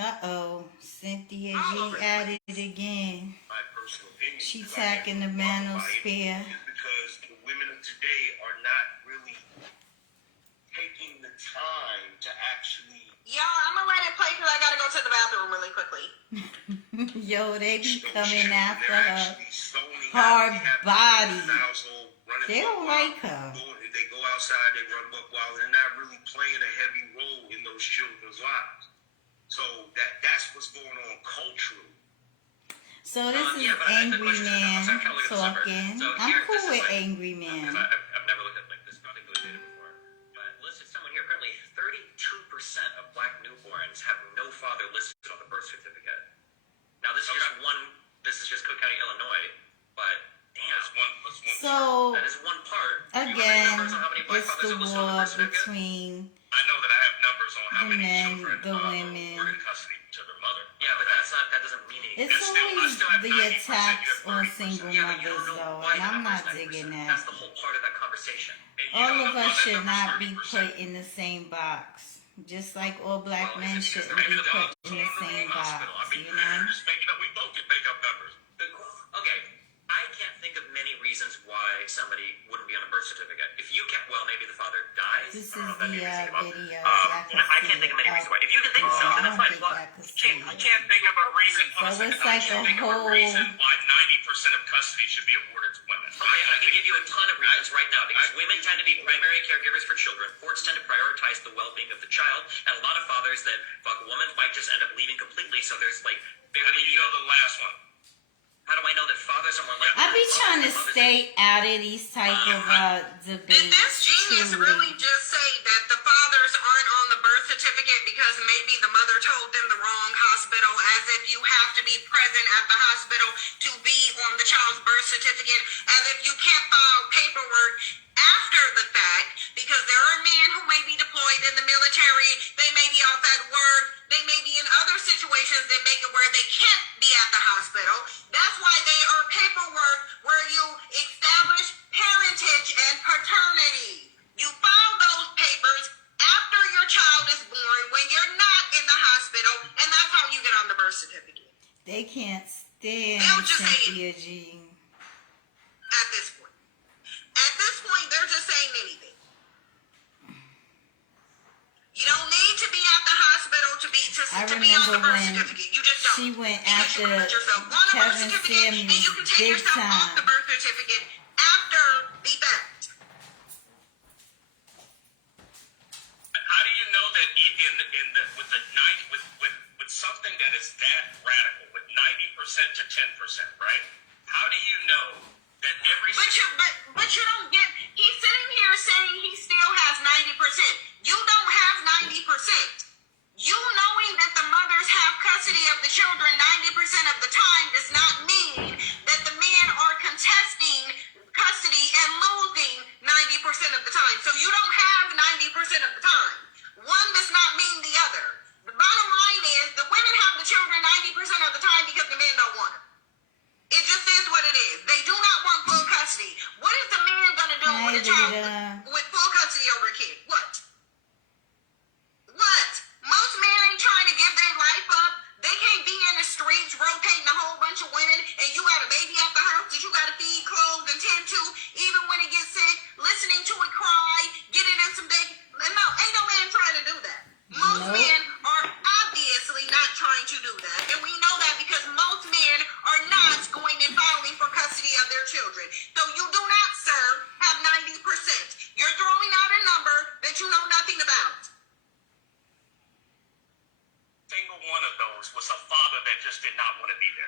Uh-oh. Cynthia G at it again. My personal opinion. She tacking the manosphere. Because the women of today are not really taking the time to actually. Y'all, I'm gonna let it play because I gotta go to the bathroom really quickly. Yo, they be coming after her hard body. They don't like her. They go outside, they run buck wild. They're not really playing a heavy role in those children's lives. So that's what's going on culturally. So this is Angry Man talking. I'm cool with Angry Man. I've never looked at like this particular data before, but listed someone here. Apparently, 32% of black newborns have no father listed on the birth certificate. Now, this is just one. This is just Cook County, Illinois, but damn, so that is one part. Again, it's the war between I know that I have numbers on how the many men, children the women. were in custody to their mother. Yeah, but that doesn't mean anything. It's always the attacks on single mothers, though, and I'm not digging that. That's the whole part of that conversation. All of us should not be put in the same box. Just like all black men shouldn't be put in the same box, you know? Just making up, we both can make up numbers. Okay, I can't think of many reasons why somebody wouldn't be on a birth certificate. If you can't, well, maybe the father dies. This is the video. I can't think of many reasons why. If you can think of something, that's fine. I can't think of a reason. So it's like a whole reason why 90% of custody should be awarded to women. Okay, I can give you a ton of reasons right now because women tend to be primary caregivers for children. Courts tend to prioritize the well-being of the child, and a lot of fathers that fuck a woman might just end up leaving completely. So there's like How do you know the last one? How do I know that fathers are more likely? I be trying to stay out of these type of debates. Did this genius really just say that the fathers aren't on the birth certificate because maybe the mother told them the wrong hospital, as if you have to be present at the hospital to be on the child's birth certificate, as if you can't file paperwork after the fact, because there are men who may be deployed in the military, they may be off at work, they may be in other situations that make it where they can't be at the hospital. That's why they are paperwork where you establish parentage and paternity. You file those papers after your child is born when you're not in the hospital, and that's how you get on the birth certificate. They can't stand Cynthia G. At this point. At this point, they're just saying anything. You don't need to be at the hospital to be on the birth certificate. You just don't. She went because after you can put yourself on the birth Kevin certificate, and you can take big yourself off time. the birth certificate after the fact. How do you know that with something that is that radical, with 90% to 10%, right? How do you know that every? But you don't get. He's sitting here saying he still has 90%. You don't have 90%. You knowing that the mothers have custody of the children 90% of the time does not mean that the men are contesting custody and losing 90% of the time. So you don't have 90% of the time. One does not mean the other. The bottom line is the women have the children 90% of the time because the men don't want them. It just is what it is. They do not want full custody. What is the man going to do with a child with full custody over a kid? What? Most men ain't trying to give their life up. They can't be in the streets rotating a whole bunch of women, and you got a baby at the house that you got to feed, clothe, and tend to, even when it gets sick, listening to it cry, getting in some day. No, ain't no man trying to do that. Most men are obviously not trying to do that, and we know that because most men are not going and filing for custody of their children. So you do not, sir, have 90%. You're throwing out a number that you know nothing about. Single one of those was a father that just did not want to be there.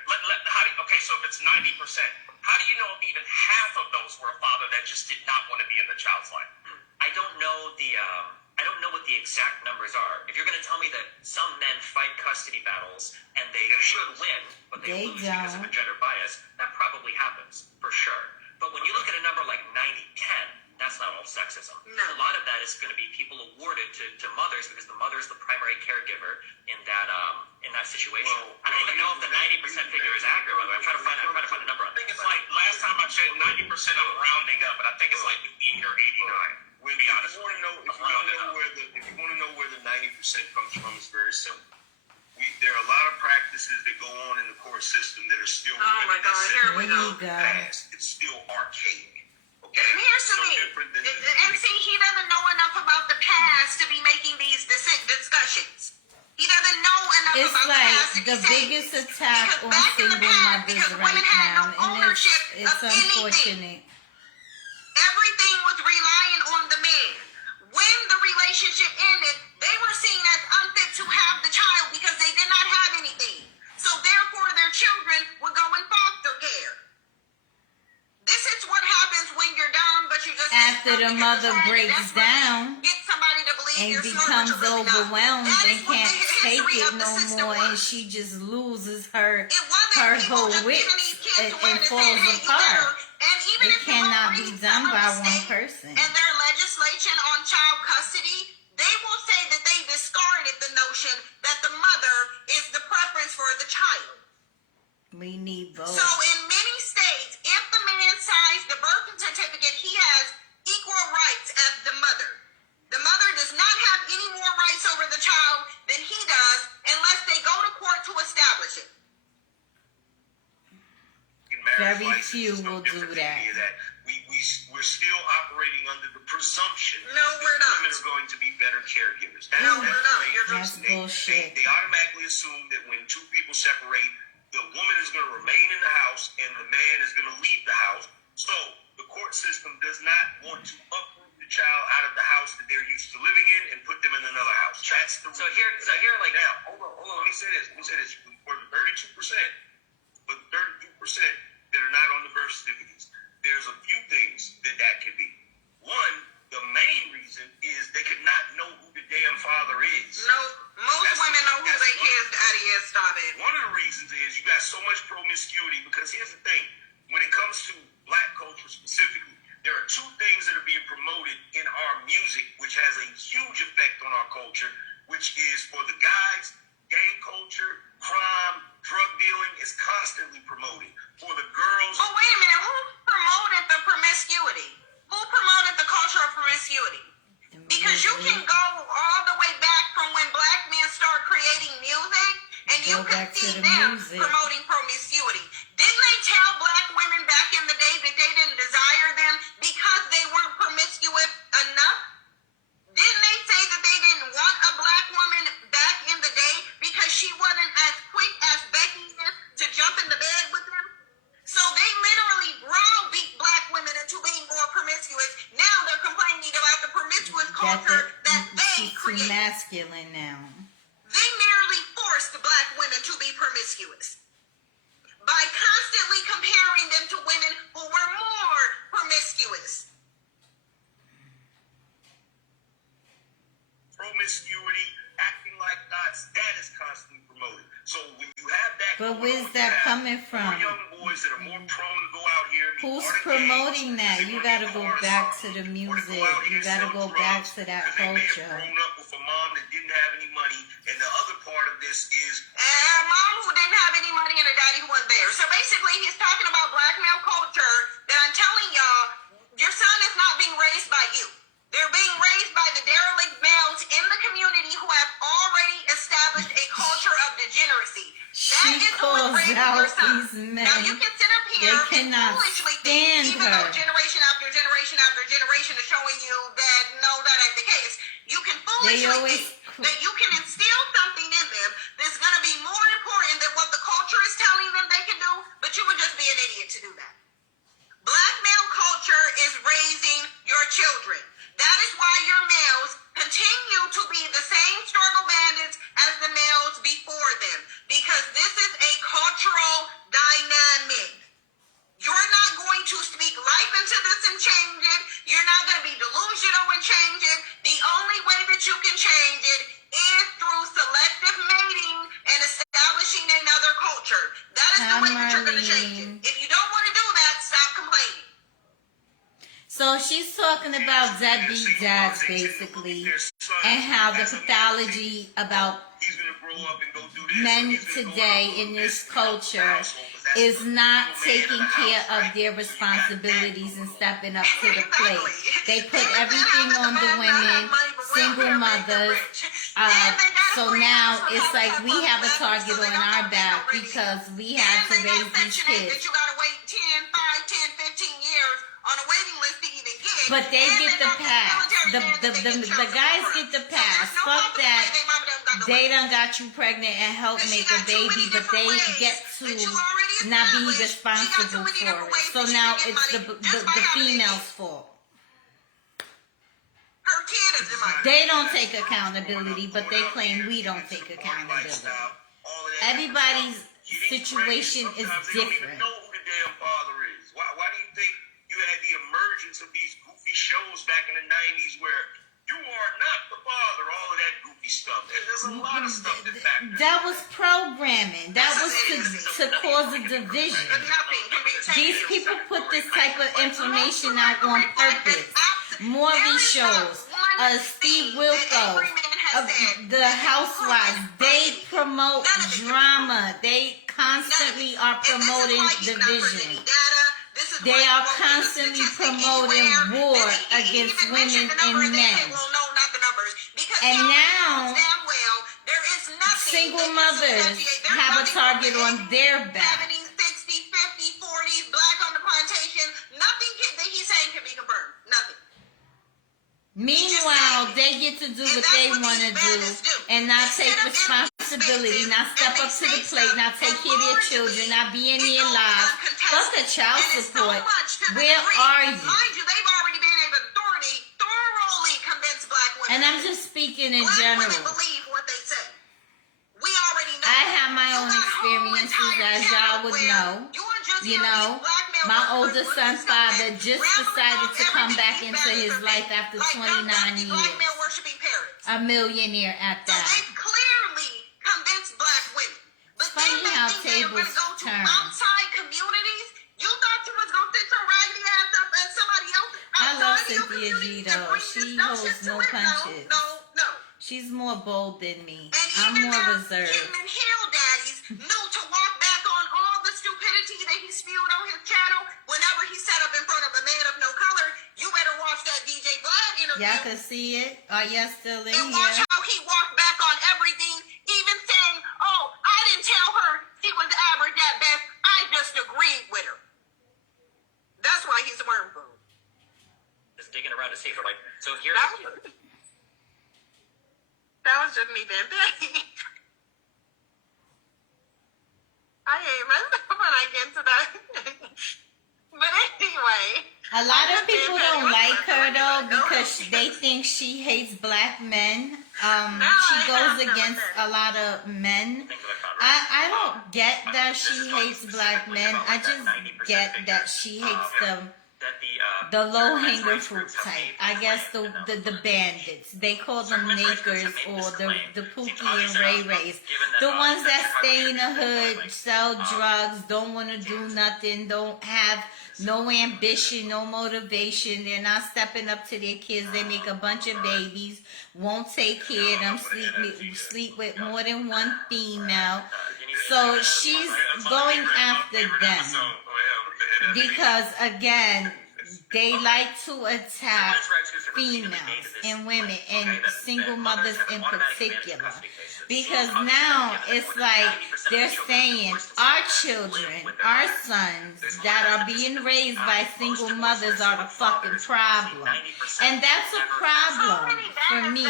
So if it's 90%, how do you know if even half of those were a father that just did not want to be in the child's life? I don't know what the exact numbers are. If you're going to tell me that some men fight custody battles and they should win, but they lose because of a gender bias, that probably happens, for sure. But when you look at a number like 90-10, that's not all sexism. No. A lot of that is going to be people awarded to mothers because the mother is the primary caregiver in that situation. I don't even know if the 90% figure is accurate, but I'm trying to find a number on I think it's like, last time I checked, 90% of rounding up, but I think it's like 80 or 89. When be honest, if you want to know where the 90% comes from, it's very simple. There are a lot of practices that go on in the court system that are still Oh my God, here we go. past. It's still archaic. Okay, And here's the so thing, different than and see, he doesn't know enough about the past to be making these discussions. He doesn't know enough It's about like the past to be the saying, biggest attack because on back in the single past, mothers because right women had now, no and ownership it's of anything. unfortunate. Everything was relying on the man. When the relationship ended, they were seen as unfit to have the child because they did not have anything. So therefore, their children would go in foster care. This is what happens when you're dumb, but you just After the mother breaks down get somebody to believe and you're becomes smart, but you're really not. overwhelmed That and is what can't the take history it of the no system more, and was. she just loses her It wasn't her people whole just wits giving these kids to women and and falls saying, hey, you apart. better. And even It if you cannot agree be with done some of by the one state person. and their legislation on child custody, they will say that they discarded the notion that the mother is the preference for the child. We need both. So in many states, if the man signs the birth certificate, he has equal rights as the mother. The mother does not have any more rights over the child than he does unless they go to court to establish it. Very few will do that. We're still operating under the presumption No, we're that not. women are going to be better caregivers. No, we're not. That's bullshit. They automatically assume that when two people separate, the woman is going to remain in the house and the man is going to leave the house. So the court system does not want to uproot the child out of the house that they're used to living in and put them in another house. That's the So here, like now. Hold on. Let me say this. For the 32%, that are not on the birth certificates, there's a few things that could be. One, the main reason is they could not know who the damn father is. No, most women know who their kid's daddy is. Stop it. One of the reasons is you got so much promiscuity because here's the thing. When it comes to black culture specifically, there are two things that are being promoted in our music, which has a huge effect on our culture, which is for the guys, gang culture, crime, drug dealing is constantly promoted. For the girls... But wait a minute, who promoted the promiscuity? Who promoted the culture of promiscuity? Because you can go all the way back from when black men start creating music, and you can see them promoting promiscuity. Didn't they tell black women back in the day that they didn't desire them because they weren't promiscuous enough? Didn't they say that they didn't want a black woman back in the day because she wasn't as quick as Becky is to jump in the bed with them? So they literally browbeat black women into being more promiscuous. Now they're complaining about the promiscuous culture that they she's too created. masculine now. They merely forced black women to be promiscuous by constantly comparing them to women who were more promiscuous. Promiscuity, acting like thoughts, that is constantly promoted. So when you have that... But where's that coming from? More young boys that are more prone to go out here and be Who's part of promoting gangs, that? they You wanna gotta be go part of back to something, the or music. to go out here You and gotta sell go drugs, back to that 'cause they may have culture. grown up with a mom that didn't have any money. And the other part of this is... A mom who didn't have any money and a daddy who wasn't there. So basically, he's talking about black male culture that I'm telling y'all, your son is not being raised by you. They're being raised by the derelict males in the community who have already established a culture of degeneracy. That is who is raising your son. Now you can sit up here and foolishly think, even though generation after generation after generation is showing you that no, that ain't the case. You can foolishly think that you can instill something in them that's going to be more important than what the culture is telling them they can do, but you would just be an idiot to do that. Black male culture is raising your children. That is why your males continue to be the same struggle bandits as the males before them. Because this is a cultural dynamic. You're not going to speak life into this and change it. You're not going to be delusional and change it. The only way that you can change it is through selective mating and establishing another culture. That is the way that you're going to change it. If you don't want to do that, stop complaining. So she's talking about deadbeat dads, basically, and how the pathology about He's gonna grow up and go do this, men he's gonna go today out and in do this this, culture is not taking care of their responsibilities and stepping up to the plate. They put everything on the women, single mothers. So now it's like we have a target on our back because we have to raise these kids. You gotta wait 10, 15 years on a waiting list to even get. But they get the pass. The guys get the pass. Fuck that. They done got you pregnant and helped make a baby, but they get to not be responsible for it. So now it's the female's fault. Her kid is in my They don't take accountability, but they claim we don't take accountability. Everybody's situation is different. Know who the damn father is? Why do you think you had the emergence of these goofy shows back in the 90s where you are not the father, all of that goofy stuff? There's a lot of stuff that factors. That was programming. That was to cause a division. These people put this type of information out on purpose. Maury shows, Steve Wilkos, the Housewives, they promote drama. They constantly are promoting division. They are constantly promoting war against women and men. And now, single mothers have a target on their back. 70, 60, 50, 40, black on the plantation. Nothing that he's saying can be confirmed. Nothing. Meanwhile, they get to do what they want to do and not take responsibility, not step up to the plate, not take care of their children, not be in their lives. Fuck the child support. Where are you? Mind you, they've already been able to thoroughly convince black women. And I'm just speaking in Black general. women believe what they say. We already know. I have my own experiences, as y'all would know. You know, my older son's father just decided to come back into his life after 29 years. A millionaire at So that. they've clearly convinced black women. But Funny then they how think they're going to tables go to turn. outside communities. You thought you was going to sit your raggedy ass up and somebody else I love outside of your Cynthia G community though. and bring She this dumb holds shit to no it? punches. No. She's more bold than me. And I'm even more their reserved. Demon Hill daddies knew to walk back on all the stupidity that he spewed on his channel whenever he sat up in front of a man of no color. You better watch that DJ Vlad interview. Y'all can see it. Are y'all still in And watch here? how he walked back on everything, even saying, oh, I didn't tell her she was average at best. I just agreed with her. That's why he's a worm food. Just digging around to see if they're like, so here's. That was just me being petty. I ain't messed up when I get to that. But anyway. A lot of people don't like her though because they think she hates black men. She goes against a lot of men. I don't get that she hates black men. I just get that she hates them. The low hanger fruit type. I guess the bandits. They call them nakers or the Pookie and Ray Rays. The ones that stay in the hood, sell drugs, don't want to do nothing, don't have no ambition, no motivation. They're not stepping up to their kids. They make a bunch of babies, won't take care of them, sleep with more than one female. So she's going after them. Because again, they like to attack females and women and single mothers in particular. Because now it's like they're saying our children, our sons that are being raised by single mothers are the fucking problem. And that's a problem for me.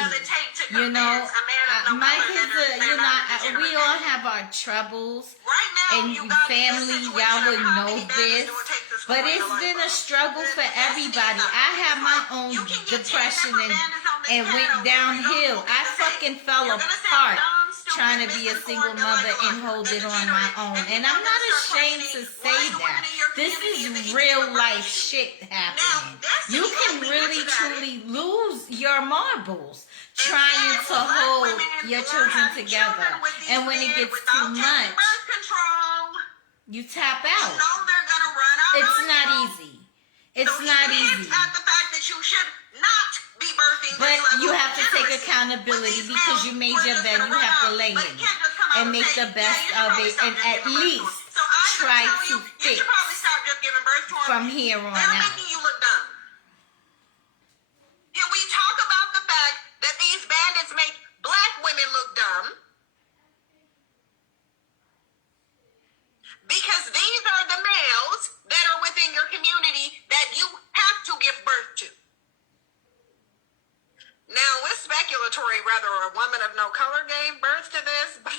You know, my kids are, we all have our troubles. And family, y'all would know this. But it's been a struggle for everybody. I had my own depression and went downhill. I fucking fell apart trying to be a single mother and hold it on my own. And I'm not ashamed to say that. This is real life shit happening. You can really truly lose your marbles trying to hold your children together. And when it gets too much, you tap out. It's not easy. It's not easy. But you have to take accountability because you made your bed. You have to lay in it and make the best of it and at least try tell to you, you fix should probably stop just giving birth to them. from here on They're out. making you look dumb. Can we talk about the fact that these bandits make black women look dumb? Because these are the males that are within your community that you have to give birth to. Now, it's speculatory whether a woman of no color gave birth to this, but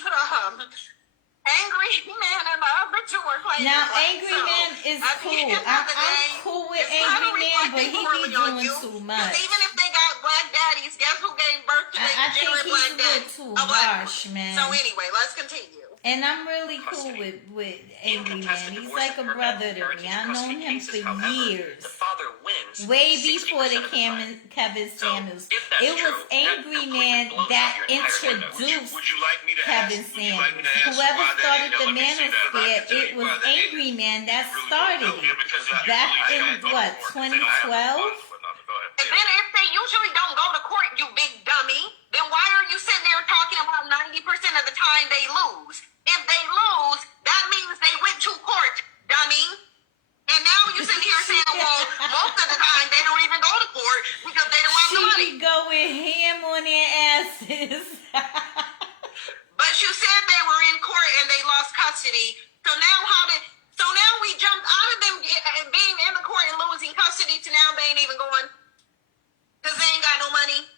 Angry Man and the other two are claiming. Now, black. Angry So, Man is at the cool. end of the I'm day, cool with it's kinda Angry Man, but reflecting he be poorly on doing you. too 'Cause much. even if they got black daddies, guess who gave birth to I their think degenerate he's black a daddy? little too A black harsh, woman. man. So anyway, let's continue. And I'm really cool with Angry Man. He's like a brother to me. I've known him for years. The father wins Way before the 60% of the time. Kevin So, Samuels. if that's It was true, that Angry completely Man blows that up your entire narrative. introduced Would you like me to Kevin ask? Would you like me Samuels. to ask Whoever why that started ended? the Let me see that. I Manosphere, can tell it you was why that ended. Angry Man that Really started don't. Yeah, it. because Back I in don't go to what, court. 2012? And then if they usually don't go to court, you big dummy, then why are you sitting there talking about 90% of the time they lose? If they lose, that means they went to court, dummy. And now you're sitting here saying, well, most of the time they don't even go to court because they don't have the She money. be going ham on their asses. But you said they were in court and they lost custody. So now we jumped out of them being in the court and losing custody to now they ain't even going because they ain't got no money.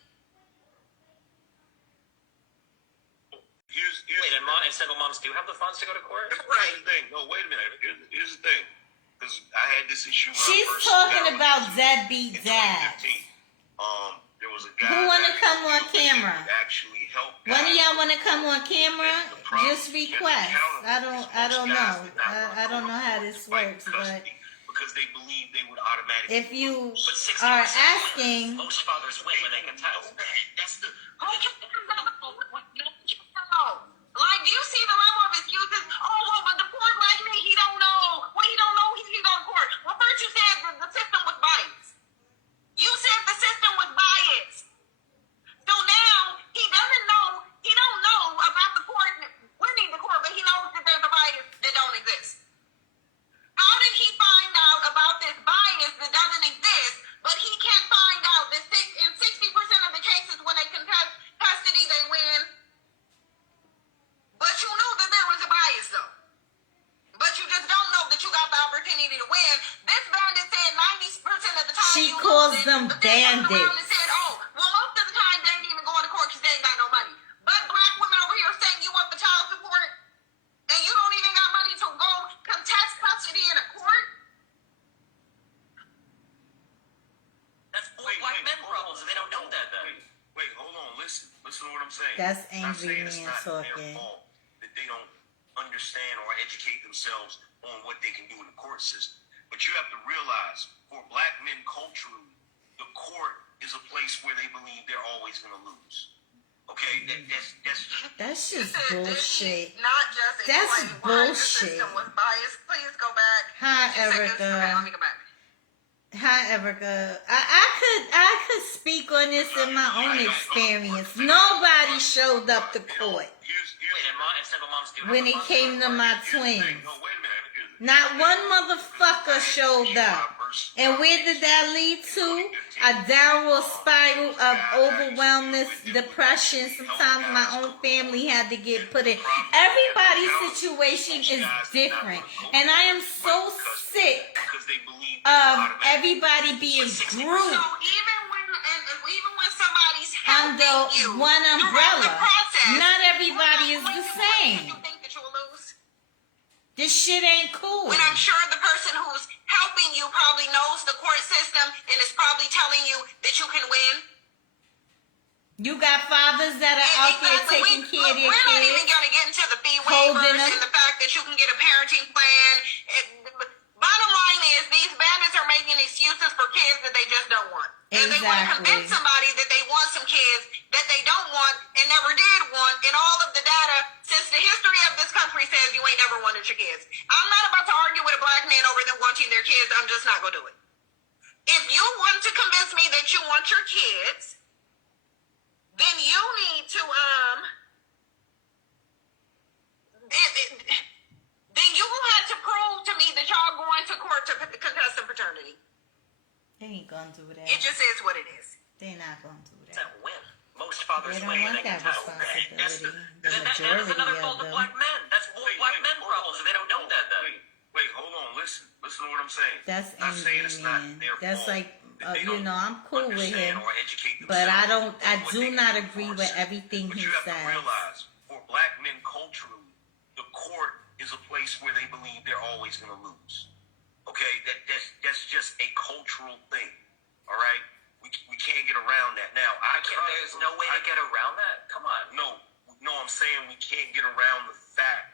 Here's And single moms do have the funds to go to court? Right. the thing. No, wait a minute. Here's the thing. Because I had this issue when She's I first talking got about on deadbeat in dads. 2015. There was a guy Who wanna that come on camera? actually helped One of guys. y'all want to come on camera? The problem Just is request. I don't most guys know. did not want I to don't go know to how court this to fight works, but custody because they believe they would automatically. if you But 60% are win. asking, Most fathers win when they contest. That's the. Like, do you see the level of excuses? Oh, well, but the poor black man, he don't know. Well, he don't know he can go to court. Well, first you said the system was biased. You said the system was biased. So now he don't know about the court, winning the court, but he knows that there's a bias that don't exist. How did he find out about this bias that doesn't exist, but he can't find out that in 60% of the cases when they contest custody, they win? But you knew that there was a bias, though. But you just don't know that you got the opportunity to win. This bandit said 90% of the time She you calls losing, them but then turned around bandits. and said, oh, well, most of the time they ain't even going to court because they ain't got no money. But black women over here saying you want the child support and you don't even got money to go contest custody in a court? That's black men problems, and they don't know that then. Wait, hold on. Listen to what I'm saying. That's I'm not Angry saying it's Man not talking. their fault that they don't understand or educate themselves on what they can do in the court system. But you have to realize, for black men culturally, the court is a place where they believe they're always going to lose. Okay, that's just Did he bullshit. not just That's explain why the bullshit. system was biased? Please go back. Hi, 2 seconds. Okay, let Erica. me go back. Hi, Erica. I could speak on this in my own experience. Nobody showed up to court Wait, and single moms do have when the it funds came go to court? my twins. Not one motherfucker showed up. And where did that lead to? A downward spiral of overwhelmness, depression. Sometimes my own family had to get put in. Everybody's situation is different. And I am so sick of everybody being So grouped even when somebody's under helping you one throughout the umbrella. process, Not everybody is when the you same. You think that you'll lose? This shit ain't cool. When I'm sure the person who's helping you probably knows the court system and is probably telling you that you can win. You got fathers that are out there taking care of their We're not even kids. going to get into the fee Holding waivers them. and the fact that you can get a parenting plan. Bottom line is these bandits are making excuses for kids that they just don't want. And they want to Exactly. convince somebody that they want some kids that they don't want and never did want. And all of the data since the history of this country says you ain't never wanted your kids. I'm not about to argue with a black man over them wanting their kids. I'm just not going to do it. If you want to convince me that you want your kids, then you need to then you will have to prove gonna do that. It just is what it is. They're not gonna do It's that. that win. Most fathers They don't win when want they can that tell. responsibility. The That's majority another of fault of them. black men. That's black men problems. They don't know that then. Wait, hold on. Listen to what I'm saying. That's I'm not saying it's not man. their That's fault like, that they you don't know, I'm cool with understand him, or educate but I themselves don't. I on what do they not can agree enforce. with everything But he you have to says. realize, for black men culturally, the court is a place where they believe they're always going to lose. Okay, that's just a cultural thing. All right, we can't get around that. Now, There's no way to get around that? Come on. No, I'm saying we can't get around the fact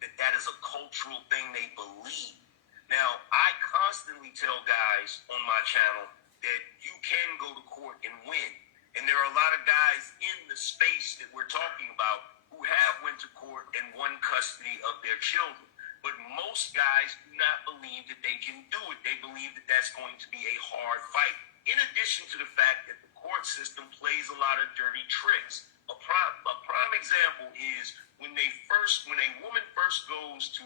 that that is a cultural thing they believe. Now, I constantly tell guys on my channel that you can go to court and win. And there are a lot of guys in the space that we're talking about who have went to court and won custody of their children. But most guys do not believe that they can do it. They believe that that's going to be a hard fight. In addition to the fact that the court system plays a lot of dirty tricks. A prime example is when a woman first goes to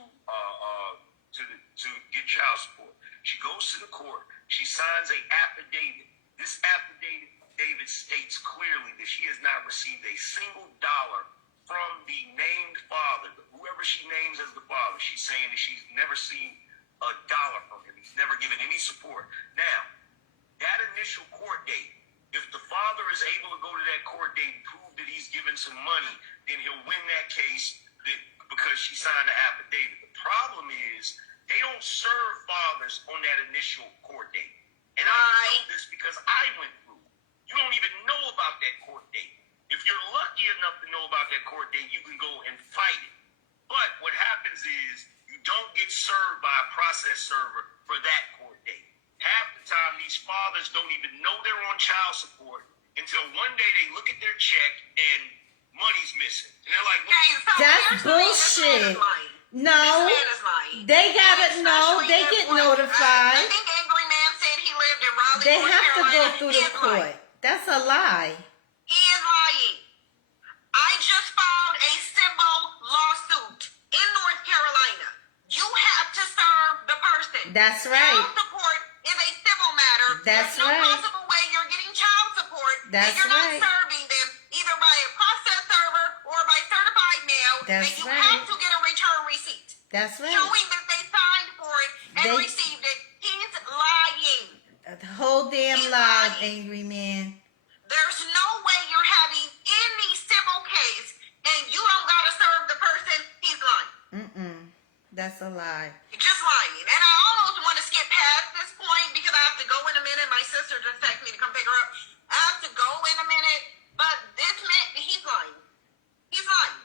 get child support. She goes to the court. She signs a affidavit. This affidavit states clearly that she has not received a single dollar from the named father, whoever she names as the father. She's saying that she's never seen a dollar from him. He's never given any support. Now, that initial court date, if the father is able to go to that court date and prove that he's given some money, then he'll win that case because she signed the affidavit. The problem is they don't serve fathers on that initial court date. And I know this because I went through it. You don't even know about that court date. If you're lucky enough to know about that court date, you can go and fight it. But what happens is you don't get served by a process server for that court date. Half the time, these fathers don't even know they're on child support until one day they look at their check and money's missing. And they're like, Okay, so That's here's the thing, this man bullshit. is lying. No, This man is lying. they gotta know. Especially They if get what- notified. I think Angry Man said he lived in Raleigh, They North have to go Carolina. through He the is lying. court. That's a lie. He is lying. I just filed a civil lawsuit in North Carolina. You have to serve the person. That's right. Child support is a civil matter. That's There's no right. possible way you're getting child support That's and you're not right. serving them either by a process server or by certified mail. That's and you right. have to get a return receipt That's right. showing that they signed for it and They- received it. He's lying. The whole damn He's lie, lying. angry man. There's no way you're having any civil case and you don't gotta serve the person. He's lying. That's a lie. Just lying. And I almost want to skip past this point because I have to go in a minute. My sister just texted me to come pick her up. I have to go in a minute. But this man, he's lying. He's lying.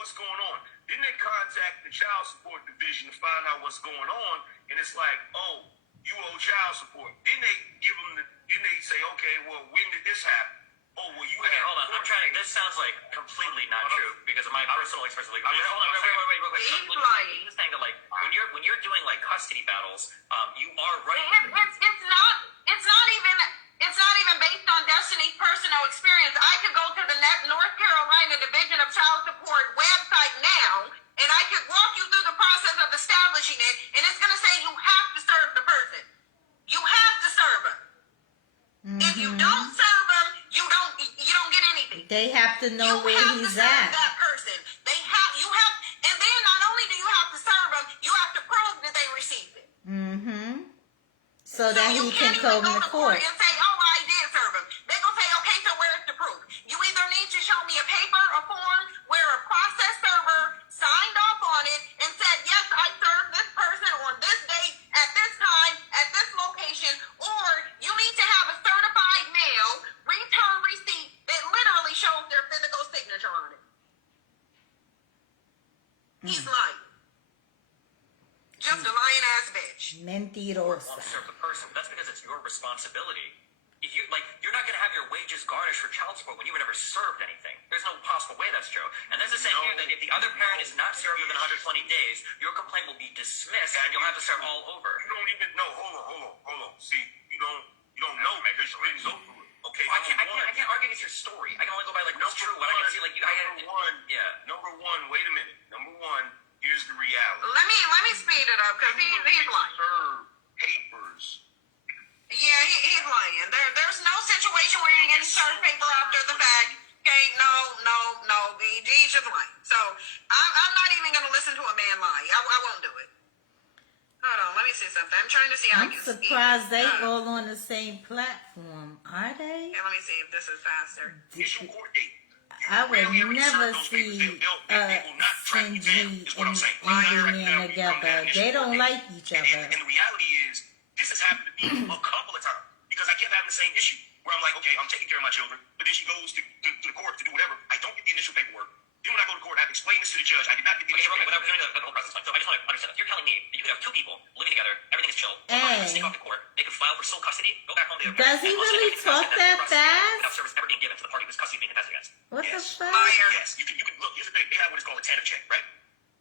what's going on? Then they contact the child support division to find out what's going on, and it's like, oh, you owe child support. Then they give them then they say, okay, well, when did this happen? Oh, well, you Okay, had hold on. I'm trying to. This sounds like completely not true because of my personal experience. Like, I'm hold on, wait. He's Look, lying. He's saying that like when you're doing like custody battles, you are right. It's not even based on Destiny's personal experience. I could go to the North Carolina Division of Child Support website now, and I could walk you through the process of establishing it, and it's going to say you have to serve the person. You have to serve them. If you don't serve them, you don't get anything. They have to know where he's You have to serve at. that person. And then not only do you have to serve them, you have to prove that they received it. So that he you can can't come even to go court. and say, oh, I did serve them. They're going to say, okay, so where's the proof? You either need to show me a paper, a form, where a process server signed off on it and said, yes, I served this person on this date, at this time, at this location, or you need to have a certified mail return receipt that literally shows their physical signature on it. He's lying. Just a lying ass bitch. Mentirosa. Want to serve the person. That's because it's your responsibility. If you're not going to have your wages garnished for child support when you were never served anything. There's no possible way that's true. And there's a saying here that if the other parent is not served within 120 days, your complaint will be dismissed and you'll have to start all over. You don't even know. Hold on. See, you don't know because you didn't go through it. Okay, I can't argue against your story. I can only go by like what's true. What I can see, like you. Number one. Wait a minute. Number one. Here's the reality. Let me speed it up because he's lying. Serve papers. Yeah, I'm trying to see how I'm I can speed surprised they this up. all on the same platform. Are they? Here, let me see if this is faster. Issue court date. I would Rarely ever never serve those papers. see They will not track you down, Sinji is what I'm and saying. Indian together. They don't like each And other. the reality is, this has happened to me a couple of times because I kept having the same issue where I'm like, okay, I'm taking care of my children, but then she goes to the court to do whatever. I don't get the initial paperwork. Then when I go to court, I have to explain this to the judge. I did not get the initial paperwork. The whole process. So I just want to understand. You're telling me that you could have two people living together, everything is chill. Hey. Sneak off to court. They could file for sole custody, go back home to their Does he parents, and also really they could talk contest that custody fast? without service ever being given to the party whose custody being contested against. What the Yes. fuck? Liar. Yes, you can look. Here's the thing. They have what is called a TANF check, right?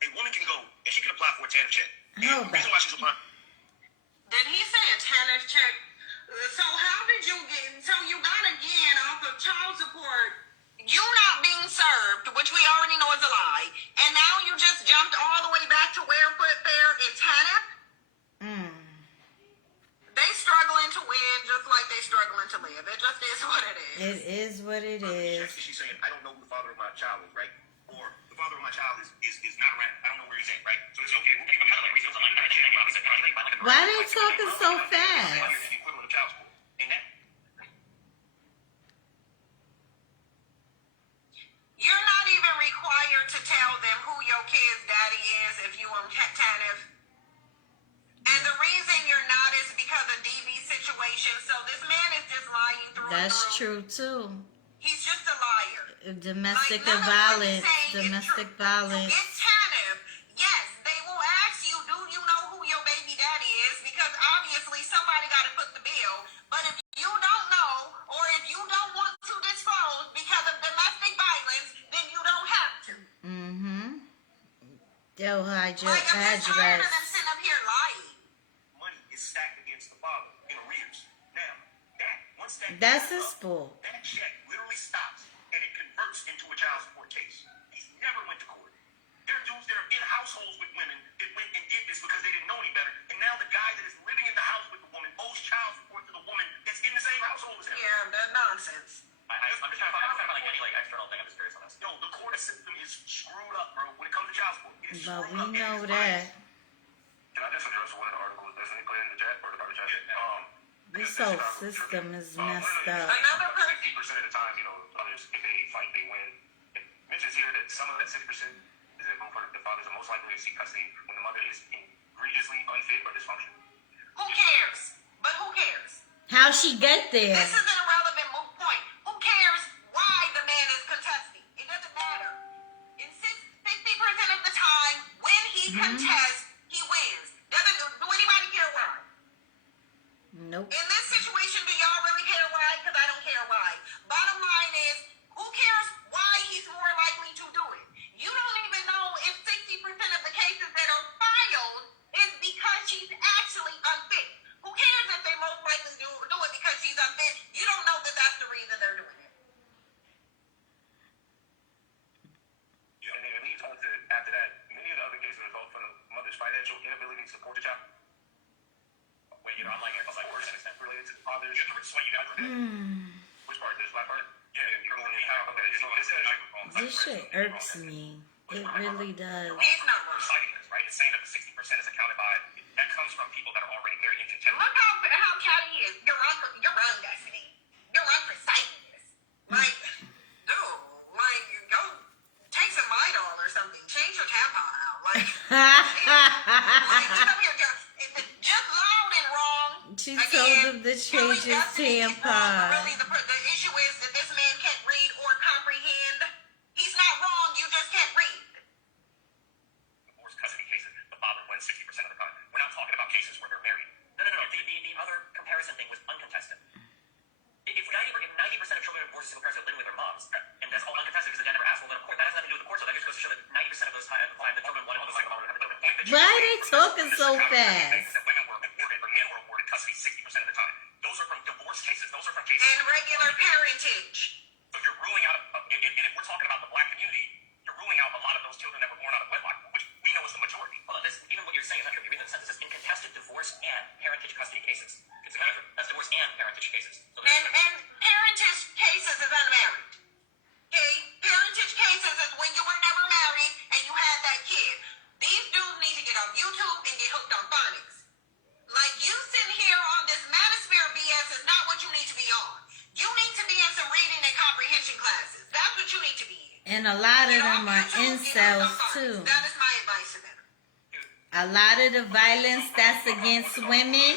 A woman can go and she can apply for a TANF check. Know And the reason why she's applying. Did he say a TANF check? So how did you get? So you got again off of child support. You not being served, which we already know is a lie, and now you just jumped all the way back to where fair in TANF. They struggling to win just like they struggling to live. It just is what it is. It is what it is. She's saying, I don't know who the father of my child is, right? Or the father of my child is not around. I don't know where he's at, right? So it's okay. We'll give him kind of like reasons. Why they talking so fast? You're not even required to tell them who your kid's daddy is if you on TANF. And the reason you're not is because of DV situation. So this man is just lying through That's and through. true too. He's just a liar. Domestic Like, none of what he's violence. saying is Domestic true. violence. In TANF, yes, they will ask you, do you know who your baby daddy is? Because obviously somebody got to put the bill. But if you don't know, or if you don't want to disclose because of domestic violence, then you don't have to. They'll hide your Like, I'm just tired address. of them sitting up here lying. Money is stacked against the father in arrears. Now, once that That's his fault. that check literally stops and it converts into a child support case. He's never went to court. There are dudes that are in households with women that went and did this because they didn't know any better. And now the guy that is living in the house with the woman owes child support to the woman that's in the same household as him. Yeah, that's nonsense. I'm just trying to find like any like external thing. I'm just curious on this. Yo, the court system is screwed up, bro, when it comes to child support. It's But screwed we up. know It's that. Can I just address one of the articles that's included in the chat or the chat? This whole system is messed up. Another person. 50% of the time, others, if they fight, they win. It mentions here that some of that 60% is that the fathers are most likely to seek custody when the mother is egregiously unfit or dysfunctional. Who cares? But who cares? How she get there? This is an irrelevant moot point. Who cares why the man is contesting? It doesn't matter. In 60% of the time, when he contests, he wins. Doesn't do anybody care why? Nope. In this situation, do y'all really care why? Because I don't care why. Bottom line is, who cares why he's more likely to do it? You don't even know if 60% of the cases that are filed is because she's actually unfit. Who cares if they most likely do it because she's unfit? You don't know that that's the reason they're doing it. And then he told that after that, many of the other cases result from the mother's financial inability to support the child. Wait, I'm like, it's like worse than extent. Related to the father's what you got for that. Which part? This black part? Yeah, you're only out. Okay, This shit irks me. It really does. He's not wrong. Reciting this, right? It's saying that the 60% is accounted by, that comes from people that are already married into Look how catty he is. You're wrong, Destiny. You're wrong for citing this. Like, go take some Midol or something. Change your tampon out. Like, just loud and wrong. She told him to change his tampon. Really, the issue is that this man can't read or comprehend. He's not wrong. You just can't read. divorce custody cases, the father wins 60% of the time. We're not talking about cases where they're married. No. The other comparison thing was uncontested. If 90% of children are divorced, single parents are living with their moms, and that's all uncontested because the dad never asked, well, then of course that has nothing to do with the court, so that just goes to show that 90% of those times the children one of them like Why are they talking so fast? That women were awarded custody 60% of the time. Those are from divorce cases. Those are from cases. And regular parentage. So you're ruling out, and if we're talking about the black community, you're ruling out a lot of those children that were born out of wedlock, which we know is the majority. Well, even what you're saying is not true. You're reading the sentence in contested divorce and parentage custody cases. It's a matter. That's divorce and parentage cases. So And parentage cases is unmarried. Okay? Parentage cases is when you were never married and you had that kid. These dudes need to get on YouTube and get hooked on phonics. Like, And a lot of Get them off are YouTube, get incels off them too. phones. That is my advice to them. A lot of the violence that's against women,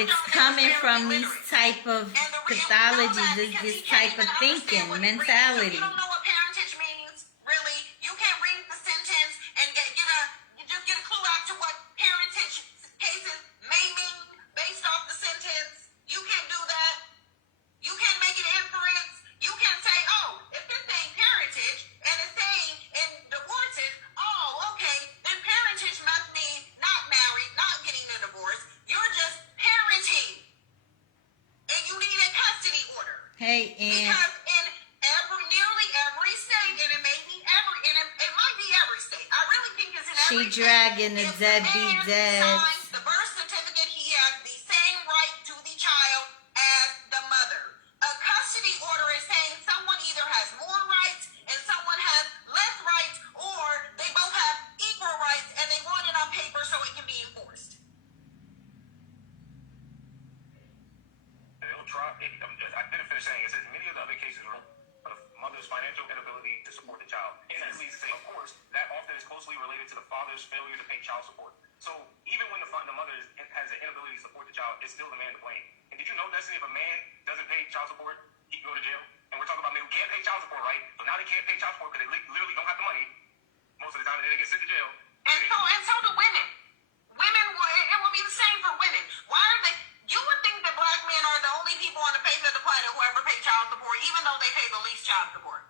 it's coming from these type of pathologies, this type of thinking, mentality. You don't know what parentage means, really. You can't read the sentence and just get a clue as to what parentage cases may mean based off the sentence. You can't do that. You can't make an inference. You can't say, oh, if it's saying parentage and it's saying in divorces, oh, okay, then parentage must mean not married, not getting a divorce. You're just parenting. And you need a custody order. Hey, and Because in nearly every state, and it may be it might be every state. I really think it's in she every state. dragging the If deadbeat man dads. signs the birth certificate, he has the same right to the child as the mother. A custody order is saying someone either has more rights and someone has less rights, or they both have equal rights and they want it on paper so it can be enforced. I didn't finish saying it says many of the other cases are the mother's financial inability to support the child. And that leads to say, of course, that often is closely related to the father's failure to pay child support. So even when the mother has an inability to support the child, it's still the man to blame. And did you know, Destiny, if a man doesn't pay child support, he can go to jail? And we're talking about men who can't pay child support, right? So now they can't pay child support because they literally don't have the money. Most of the time, they get sent to jail. And so do women. It will be the same for women. Why are they? You would think that black men are the only people on the face of the planet who ever pay child support, even though they pay the least child support.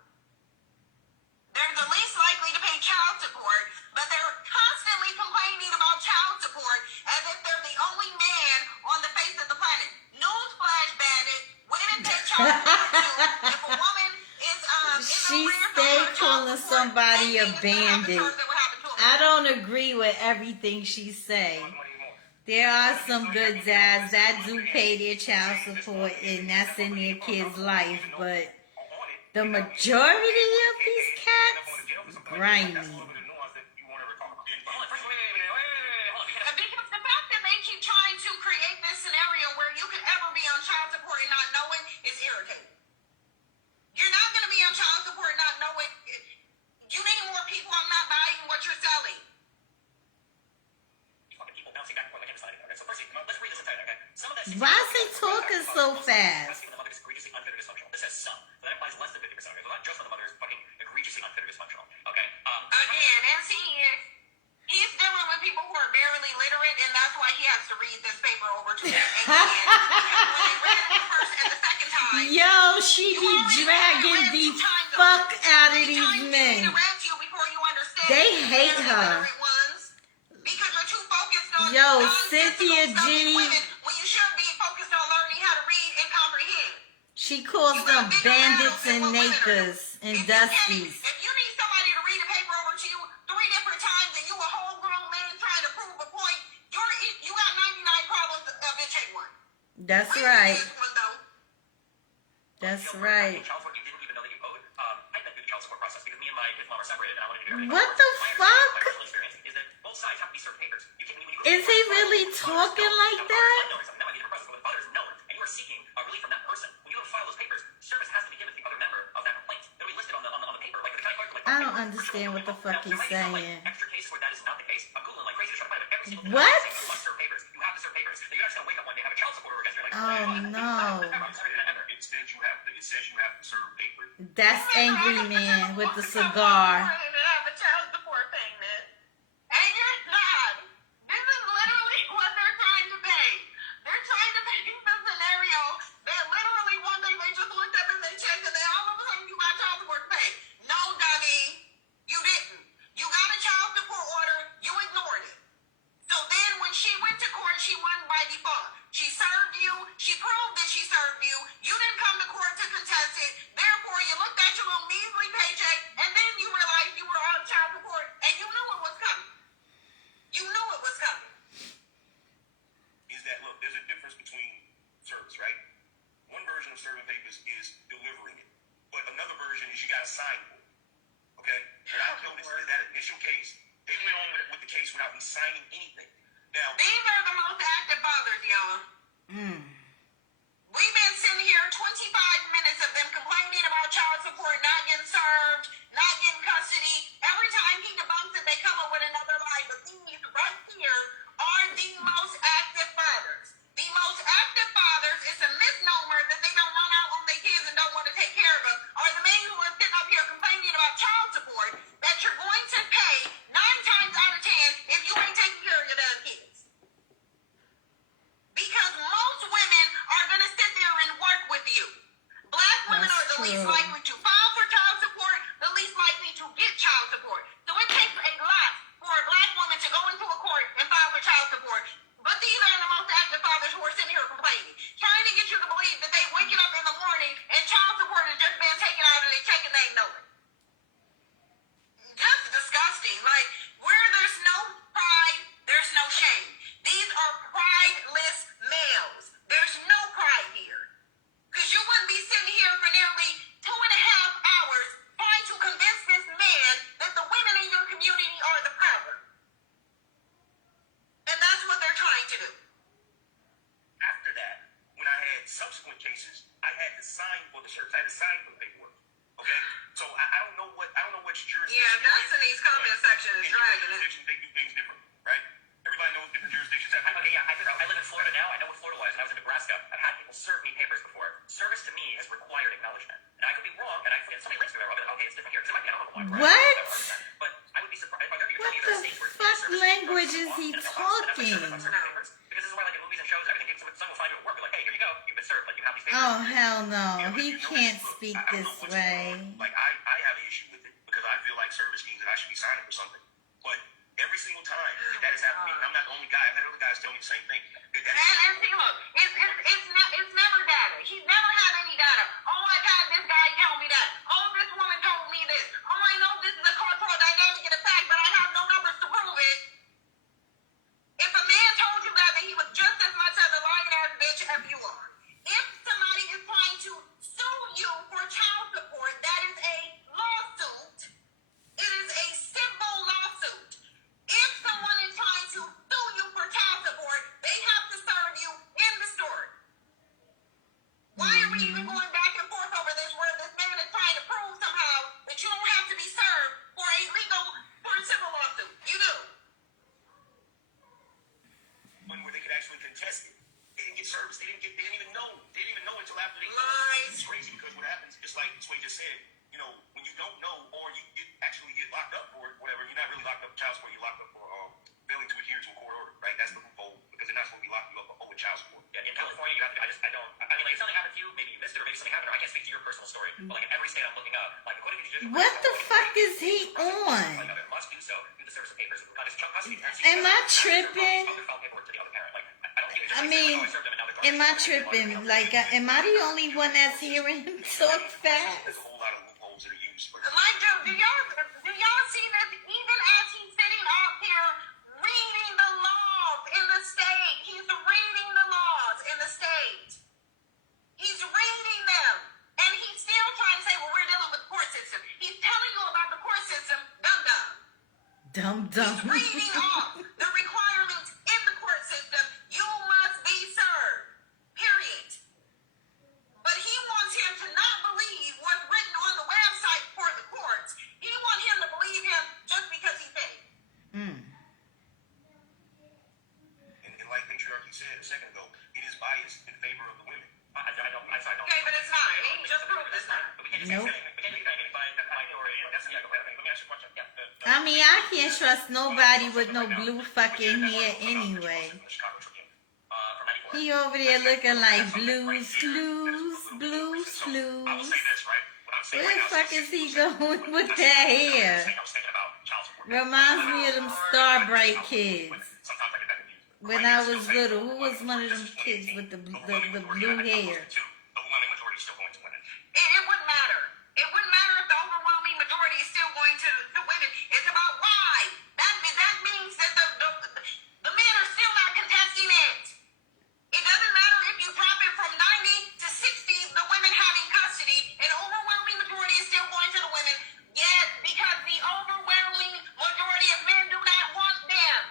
They're the least likely to pay child support, but they're constantly complaining about child support as if they're the only man on the face of the planet. Newsflash, bandit, women pay child support too. If a woman is She stay calling somebody a bandit. I don't agree with everything she say. There are some good dads that do pay their child support and that's in their kids' life, but the majority of these cats, grimy. Because the fact that they keep trying to create this scenario where you could ever be on child support and not know it is irritating. You're not going to be on child support and not know it. You need more people. I'm not buying what you're selling. Why is he talking so fast? Again, and see, he's dealing with people who are barely literate, and that's why he has to read this paper over to them again. Because when they read it the first and the second time, Yo, she be dragging the fuck out of these men. They hate her. Because you're too focused on Yo, nonsensical Cynthia stuff G. in women when you should be focused on learning how to read and comprehend. She calls them bandits and nakers and dusties. If you need somebody to read a paper over to you 3 different times and you a whole grown man trying to prove a point, you got 99 problems of it take one. That's right. That's right. What the fuck? Is he really talking like that? I don't understand what the fuck he's saying. What? Oh no. That's Angry Man with the cigar. Signing anything. Now, these are the most active fathers, y'all. We've been sitting here 25 minutes of them complaining about child support not getting served, not getting subsequent cases, I had to sign for the shirts. I had to sign for the paperwork. Okay, so I don't know which jurisdiction. Yeah, Destiny's comment section is dragging it. Jurisdiction they do things different, right? Everybody knows different jurisdictions have different. I live in Florida now. I know what Florida was. And I was in Nebraska. I've had people serve me papers before. Service to me has required acknowledgement. And I could be wrong, and somebody links me there. Okay, it's different here. Because it might be, I don't know why. What? But I would be surprised. What the fuck language is he talking? Because this is why, like, in movies and shows, everything, someone will find you at work, like, hey, here you go, you've been served, like, you have these papers. Oh, hell no. He can't speak this way. Like, I have an issue with it because I feel like service means that I should be signing for something. But every single time that has happened to me, I'm not the only guy. I've had other guys tell me the same thing. And see, look, it's never data. He's never had any data. Oh, I got this guy tell me that. Oh, this woman told me this. Oh, I know this is a cultural dynamic in effect, but I have no numbers to prove it. If a man told you that he was just as much as a lying ass bitch as you are. If somebody is trying to sue you for child support, that is a lawsuit. It is a civil lawsuit. If someone is trying to sue you for child support, they have to serve you in the story. Why are we even going back and forth over this where this man is trying to prove somehow that you don't have to be served for a civil lawsuit? You do. One where they could actually contest it. They didn't get service. They didn't even know. They didn't even know until after they Lies. It's crazy because what happens, just like Sway just said, you know, when you don't know or you actually get locked up for it, whatever, you're not really locked up for child support. You're locked up for failing to adhere to a court order, right? That's the loophole because they're not supposed to be locking you up for over child support. Yeah, in California, you have to, I mean, like, if something happened to you, maybe you missed it, or maybe something happened, or I can't speak to your personal story, but, like, in every state I'm looking up, like, according to judicial... What the fuck is he on? Like, it must do so through the service of papers. Am I tripping? I mean, am I tripping? Like, am I the only one that's hearing him talk fast? There's a whole lot of loopholes that are used. Like, do y'all see that even as he's sitting up here reading the laws in the state, he's reading the laws in the state. He's reading them. And he's still trying to say, well, we're dealing with the court system. He's telling you about the court system, dumb. Dumb. He's reading off the requirements in the court system. You must be served. Period. But he wants him to not believe what's written on the website for the courts. He wants him to believe him just because he paid. And like Patriarchy said a second ago, it is biased in favor of the women. I don't. Okay, but it's not. He just proved it's not. Nope. I mean, I can't trust nobody with no blue fucking hair anyway. He over there looking like Blue's Clues. Where the fuck is he going with that hair? Reminds me of them Starbright kids. When I was little, who was one of them kids with the blue hair? It wouldn't matter. It wouldn't matter if the overwhelming majority is still going to women. It's about why. That means that the men are still not contesting it. It doesn't matter if you drop it from 90 to 60, the women having custody, an overwhelming majority is still going to the women. Yes, because the overwhelming majority of men do not want them.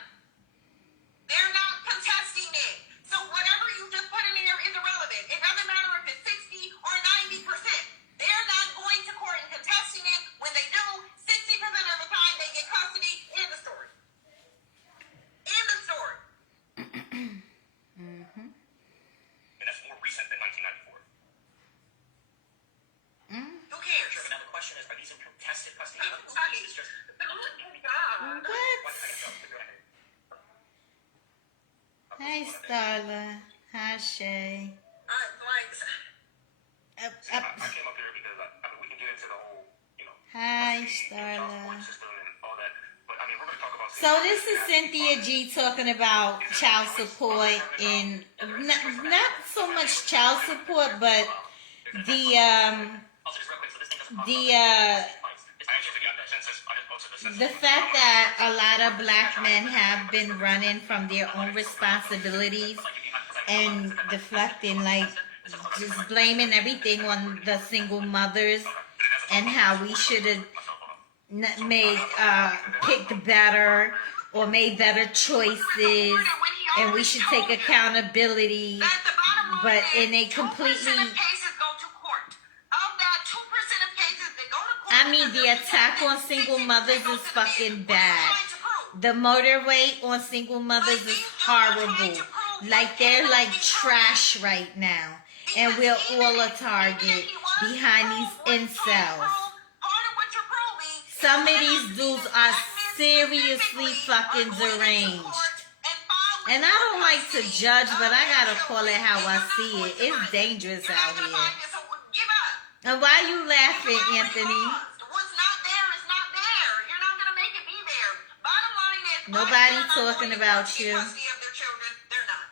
They're not contesting it. So whatever you just put in here is irrelevant. It doesn't matter if it's 60 or 90%. They're not going to court and contesting it. When they do, 60% of the time they get custody. End of story. End of story. And that's more recent than 1994. Who cares? Sure, but now the question is, are these in contested custody? It's just... What? Hey, Starla. Hi, Shay. I came up here because we can get into the whole, you know, Hi, system Starla. and all that. But I mean, we're going to talk about. So this is Cynthia G talking about child support and not so much child support, but the fact that a lot of black men have been running from their own responsibilities and deflecting, like just blaming everything on the single mothers and how we should have made picked better or made better choices, and we should take accountability. But is in a 2% completely, of cases go to court. Of that 2% of cases that go to court, I mean, the attack on single mothers is fucking bad. The murder rate on single mothers is horrible. Like, they're like trash right now. And we're all a target behind these incels. Some of these dudes are seriously fucking deranged. And I don't like to judge, but I gotta call it how I see it. It's dangerous out here. And why you laughing, Anthony? What's not there is not there. You're not gonna make it be there. Bottom line is, Nobody talking about you. They're not.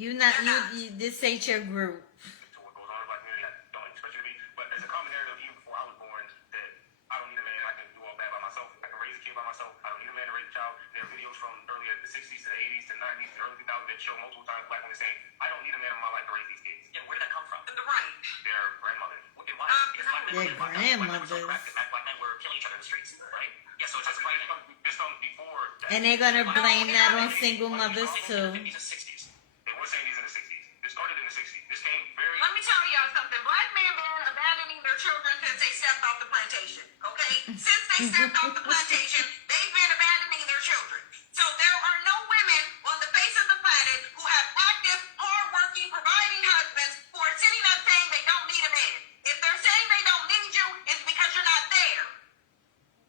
You not you. This ain't your group. To what goes on in my community, I don't expect you to be. But there's a common narrative even before I was born that I don't need a man, I can do all that by myself. I can raise a kid by myself. I don't need a man to raise a child. There are videos from earlier the 60s to the 80s to 90s to early 2000s that show multiple times black women saying, I don't need a man in my life to raise these kids. And where did that come from? Right. Their grandmothers. It was. Because black men Their were fucked up. Black men were so grandmothers. cracked. Black men were killing each other in the streets, right? Yeah, so it's just like, This on before that. And they're gonna blame that on single mothers too. 50s and 60s. They were saying these in the 60s. This started in the 60s. This came very. Let me tell y'all something. Black men been abandoning their children since they stepped off the plantation. Okay? Since they stepped off the plantation, they've been abandoning their children. So there are no women on the face of the planet who have active, hardworking, providing husbands who are sitting up saying they don't need a man. If they're saying they don't need you, it's because you're not there.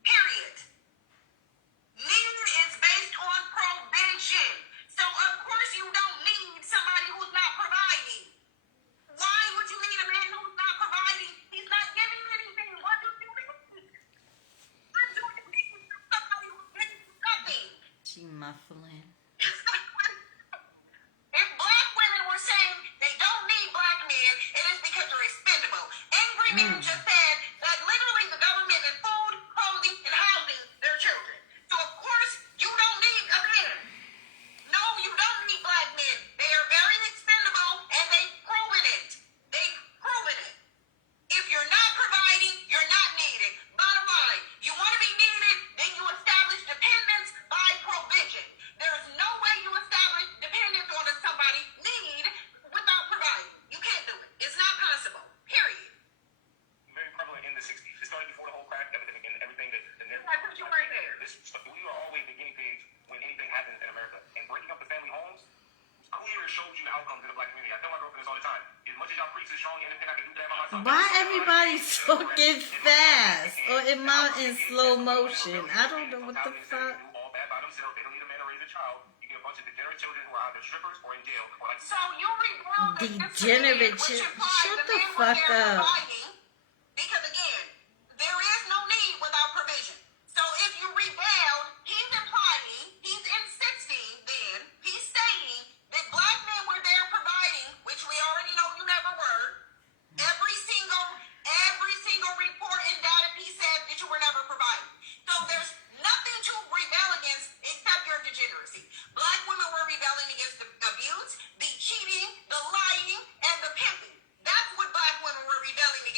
Period. Need is based on provision. So of course you don't need somebody who's not providing. Why would you need a man who's not providing? He's not giving you anything. What do you need? What do you need from somebody who's giving you nothing? She muffling. If black women were saying they don't need black men, it is because they're expendable. Angry men just said that literally the government is food, clothing, and housing their children. So of course you don't need a man. No, you don't need black men. They are very expendable and they've proven it. They've proven it. If you're not providing, you're not needed. Bottom line, you want to be needed, then you establish dependence by provision. There's no way you establish dependence on somebody need without providing. You can't do it. It's not possible. Period. Very prevalent in the 60s. It started before the whole crack epidemic and everything that. And then I put you right there. We are always the guinea pigs when anything happens in America. And breaking up the family homes clearly shows you the outcomes in the black community. I tell my girlfriend this all the time. As much as y'all preach this strong, independent, I can do that by myself. Why everybody talking fast or in slow motion? I don't know what the fuck. All bad by themselves. They don't need a man to raise a child. You get a bunch of degenerate children who are either strippers or in jail. Or like, So you rebuild Degenerate shut the fuck up. Because again, there is no need without provision. So if you rebel, he's implying, he's insisting then, he's saying that black men were there providing, which we already know you never were. Every single report and data piece says that you were never providing. So there's nothing to rebel against except your degeneracy. Black women were rebelling against the abuse, the cheating, the lying, and the pimping. That's what black women were rebelling against.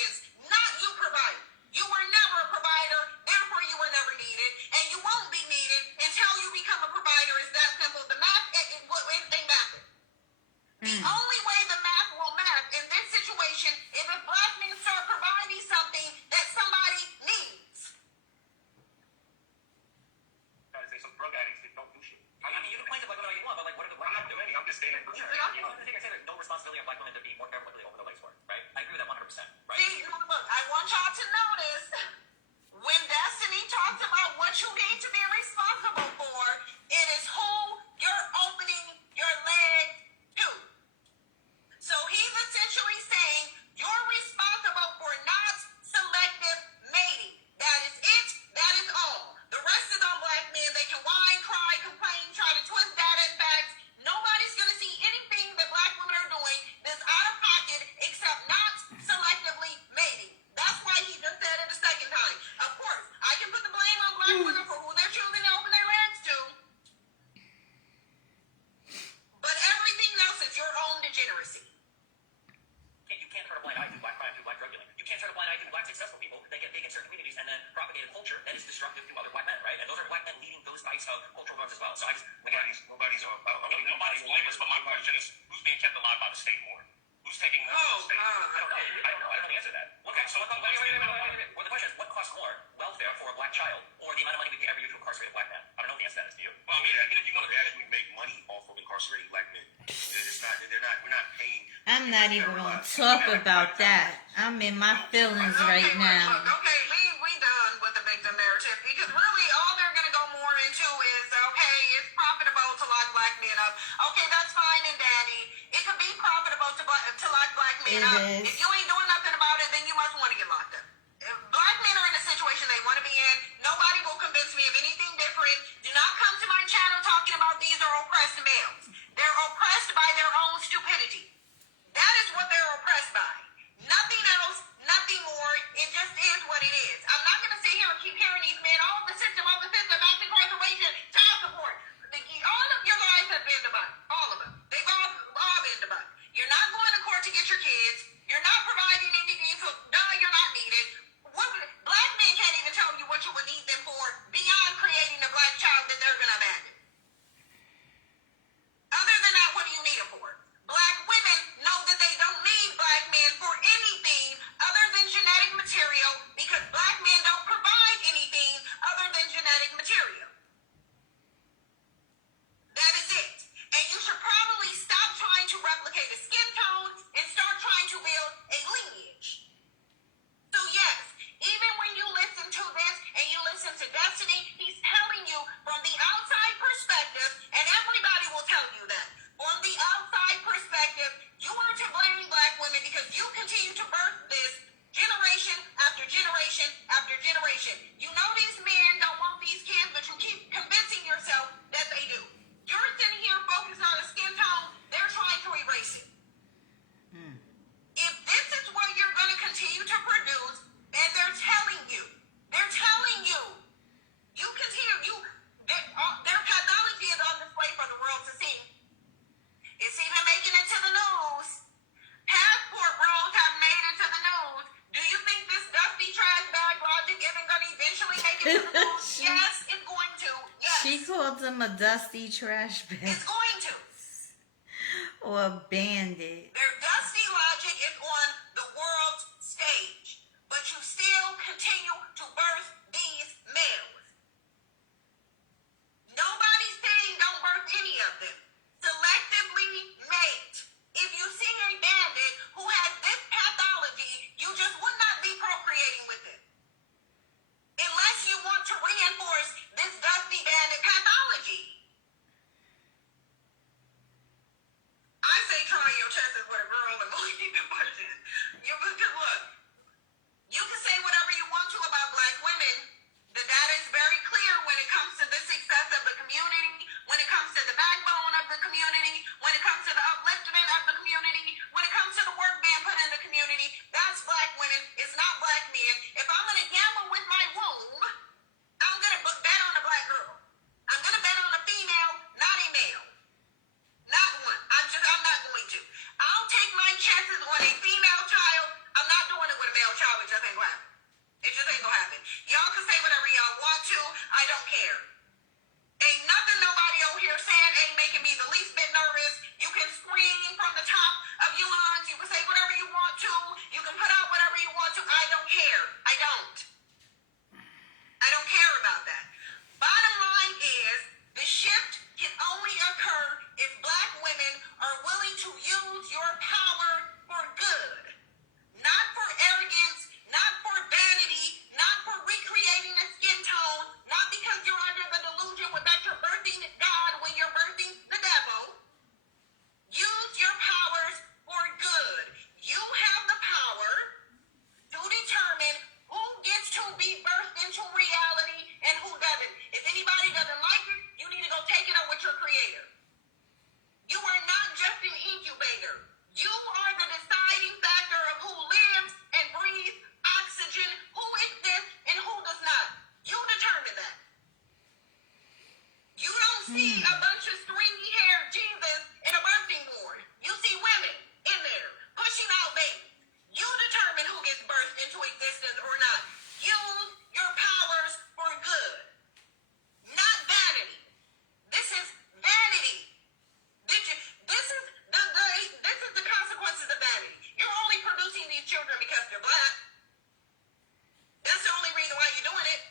Okay. I don't know. I don't know the answer to that. Okay, so well, the question is, what costs more, welfare for a black child, or the amount of money we pay every year to incarcerate a black man? I don't know what the answer to that is to you. Well, I mean, if you want to actually make money off of incarcerating black men, we're not paying. I'm not even gonna talk about that. I'm in my feelings right now. Okay, we done with the victim narrative because really all they're gonna go more into is it's profitable to lock black men up. Okay, that's fine and daddy. It could be profitable to lock black men up. It is. If you ain't doing nothing about it, then you must want to get locked up. If black men are in a situation they want to be in, nobody will convince me of anything different. Do not come to my channel talking about these are oppressed males. They're oppressed by their own stupidity. That is what they're oppressed by. Nothing else, nothing more. It just is what it is. I'm not going to sit here and keep hearing these men, the system, back incarceration, child support. All of your lives have been about all of them. They've all been about. You're not going to court to get your kids. You're not providing anything, so you're not needed. Black men can't even tell you what you would need them for beyond creating a black child that they're going to abandon. Other than that, what do you need them for? Black women know that they don't need black men for anything other than genetic material because black men don't provide anything other than genetic material. That is it. And you should probably stop trying to replicate a skin tone and start trying to build a lineage. So yes, even when you listen to this and you listen to Destiny, he's telling you from the outside perspective, and everybody will tell you that. On the outside perspective, you are to blame black women because you continue to birth this generation after generation after generation. You know these men don't want these kids, but you keep convincing yourself that they do. You're sitting here focused on a skin tone, they're trying to erase it. If this is what you're going to continue to produce, and they're telling you, you continue, their pathology is on display for the world to see. It's even making it to the news. Passport bros have made it to the news. Do you think this dusty trash bag logic isn't going to eventually make it to the news? Yes, it's going to. Yes. She called him a dusty trash bag It's going to. or a bandit. Their dusty logic is on the world's stage, but you still continue to birth these males. Nobody's saying don't birth any of them. Selectively mate. If you see a bandit who has this pathology, you just would not be procreating with it. Unless you want to reinforce this dusty bandit pathology. I say try your chances with a girl and believe in what it is. Look, you can say whatever you want to about black women. The data is very clear when it comes to the success of the community, when it comes to the backbone of the community, when it comes to the upliftment of the community, when it comes to the work being put in the community. That's black women. It's not black men. If I'm going to gamble with my womb, I'm going to bet on a black girl. I'm going to bet on a female, not a male. Not one. I'm not going to. I'll take my chances on a female child. I'm because you're black. That's the only reason why you're doing it.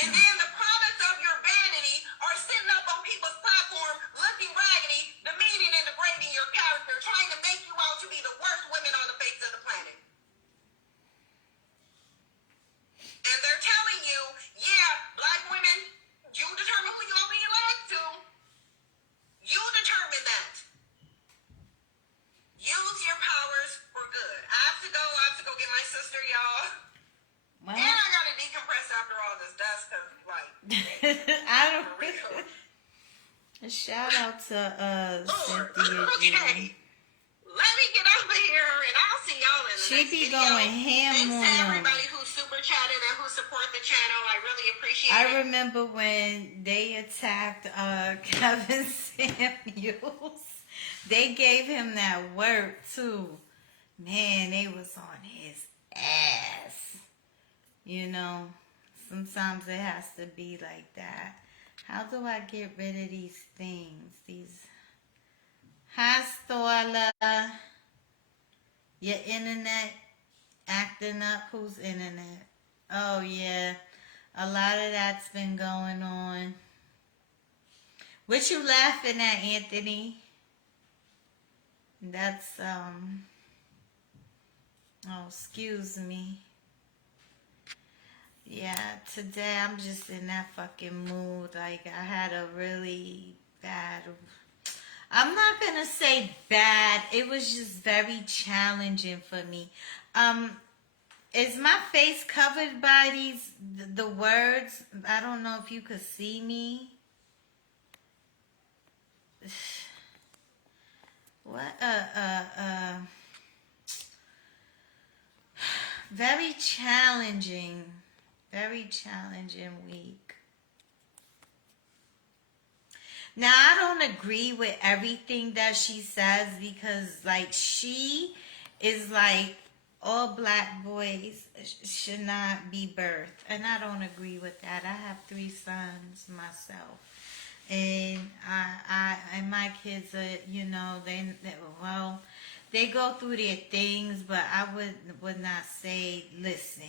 And then the products of your vanity are sitting up on people's platform looking raggedy, demeaning and degrading your character, trying to make you out to be the worst women on the face of the planet. And they're telling you, yeah, black women, you determine who you'll be led to. You determine that. Use your powers for good. I have to go get my sister, y'all. Well, And I gotta decompress after all this dust, cause like, I don't. Shout out to Lord, Cynthia G. okay. Let me get over here, and I'll see y'all in the She next be video. going ham Thanks on to them. everybody who super chatted and who support the channel. I really appreciate it. I remember when they attacked Kevin Samuels. They gave him that work too. Man, they was on his ass. You know, sometimes it has to be like that. How do I get rid of these things? Hi, Storla. Your internet acting up? Whose internet? Oh, yeah. A lot of that's been going on. What you laughing at, Anthony? That's, oh, excuse me. Yeah, today I'm just in that fucking mood. Like, I had a really bad... I'm not gonna say bad. It was just very challenging for me. Is my face covered by the words? I don't know if you could see me. What very challenging week. Now, I don't agree with everything that she says because, like, she is like, all black boys should not be birthed. And I don't agree with that. I have 3 sons myself. And and my kids are, you know, they go through their things, but I would not say, listen,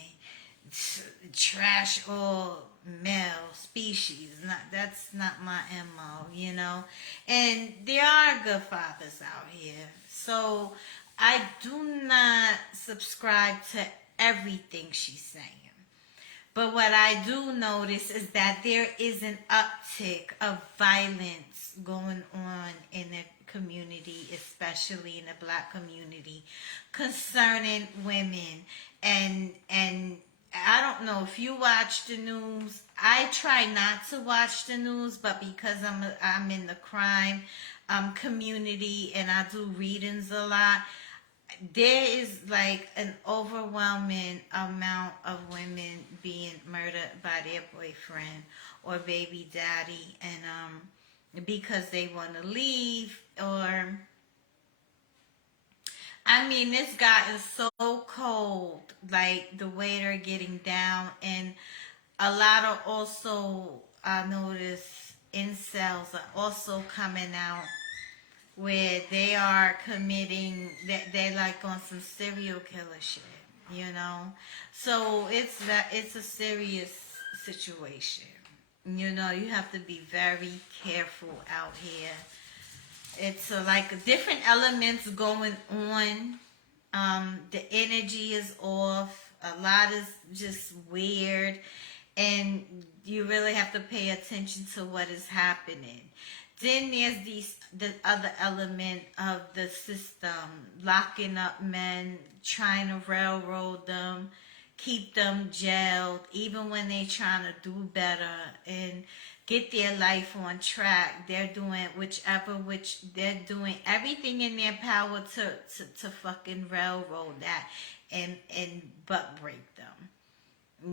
trash all male species. That's not my MO, you know. And there are good fathers out here. So I do not subscribe to everything she's saying. But what I do notice is that there is an uptick of violence going on in the community, especially in the black community, concerning women. And I don't know if you watch the news. I try not to watch the news, but because I'm in the crime community and I do readings a lot, there is like an overwhelming amount of women being murdered by their boyfriend or baby daddy, and because they want to leave, or I mean, it's gotten so cold, like the way they're getting down, and a lot of also, I notice incels are also coming out where they are committing, they're like on some serial killer shit, you know. So it's a serious situation. You know, you have to be very careful out here. It's like different elements going on. The energy is off. A lot is just weird, and you really have to pay attention to what is happening. Then there's the other element of the system, locking up men, trying to railroad them, keep them jailed, even when they're trying to do better and get their life on track. They're doing they're doing everything in their power to fucking railroad that and butt break them,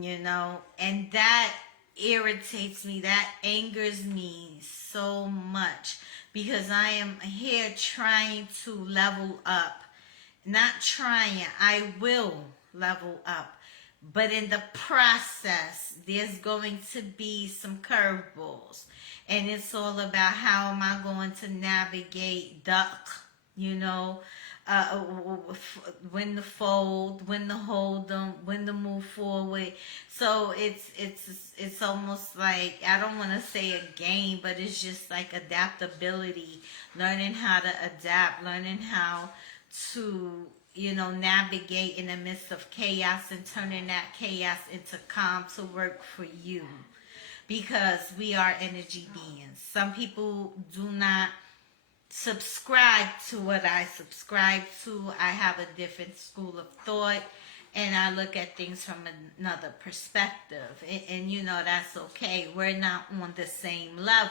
you know. And that irritates me, that angers me so much, because I am here trying to level up. Not trying, I will level up, but in the process there's going to be some curveballs, and it's all about how am I going to navigate, duck, you know, when to fold, when to hold them, when to move forward. So it's almost like, I don't want to say a game, but it's just like adaptability, learning how to adapt, learning how to navigate in the midst of chaos and turning that chaos into calm to work for you, because we are energy beings. Some people do not subscribe to what I subscribe to. I have a different school of thought, and I look at things from another perspective. And that's okay. We're not on the same level.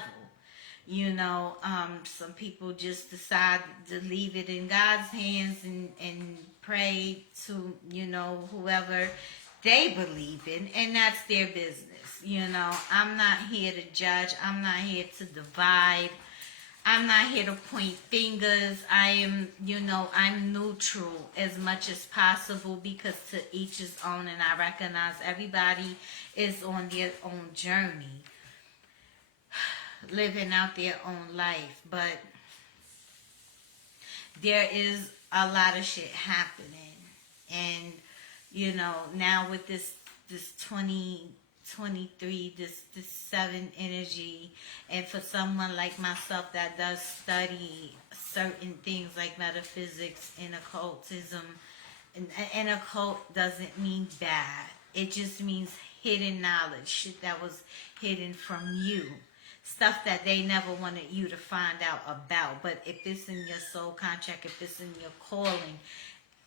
Some people just decide to leave it in God's hands and pray to, whoever they believe in, and that's their business. I'm not here to judge. I'm not here to divide. I'm not here to point fingers. I am, I'm neutral as much as possible, because to each his own, and I recognize everybody is on their own journey, living out their own life. But there is a lot of shit happening. And, now with this 2023, this 7 energy, and for someone like myself that does study certain things like metaphysics and occultism, and occult doesn't mean bad. It just means hidden knowledge, shit that was hidden from you, stuff that they never wanted you to find out about. But if it's in your soul contract, if it's in your calling,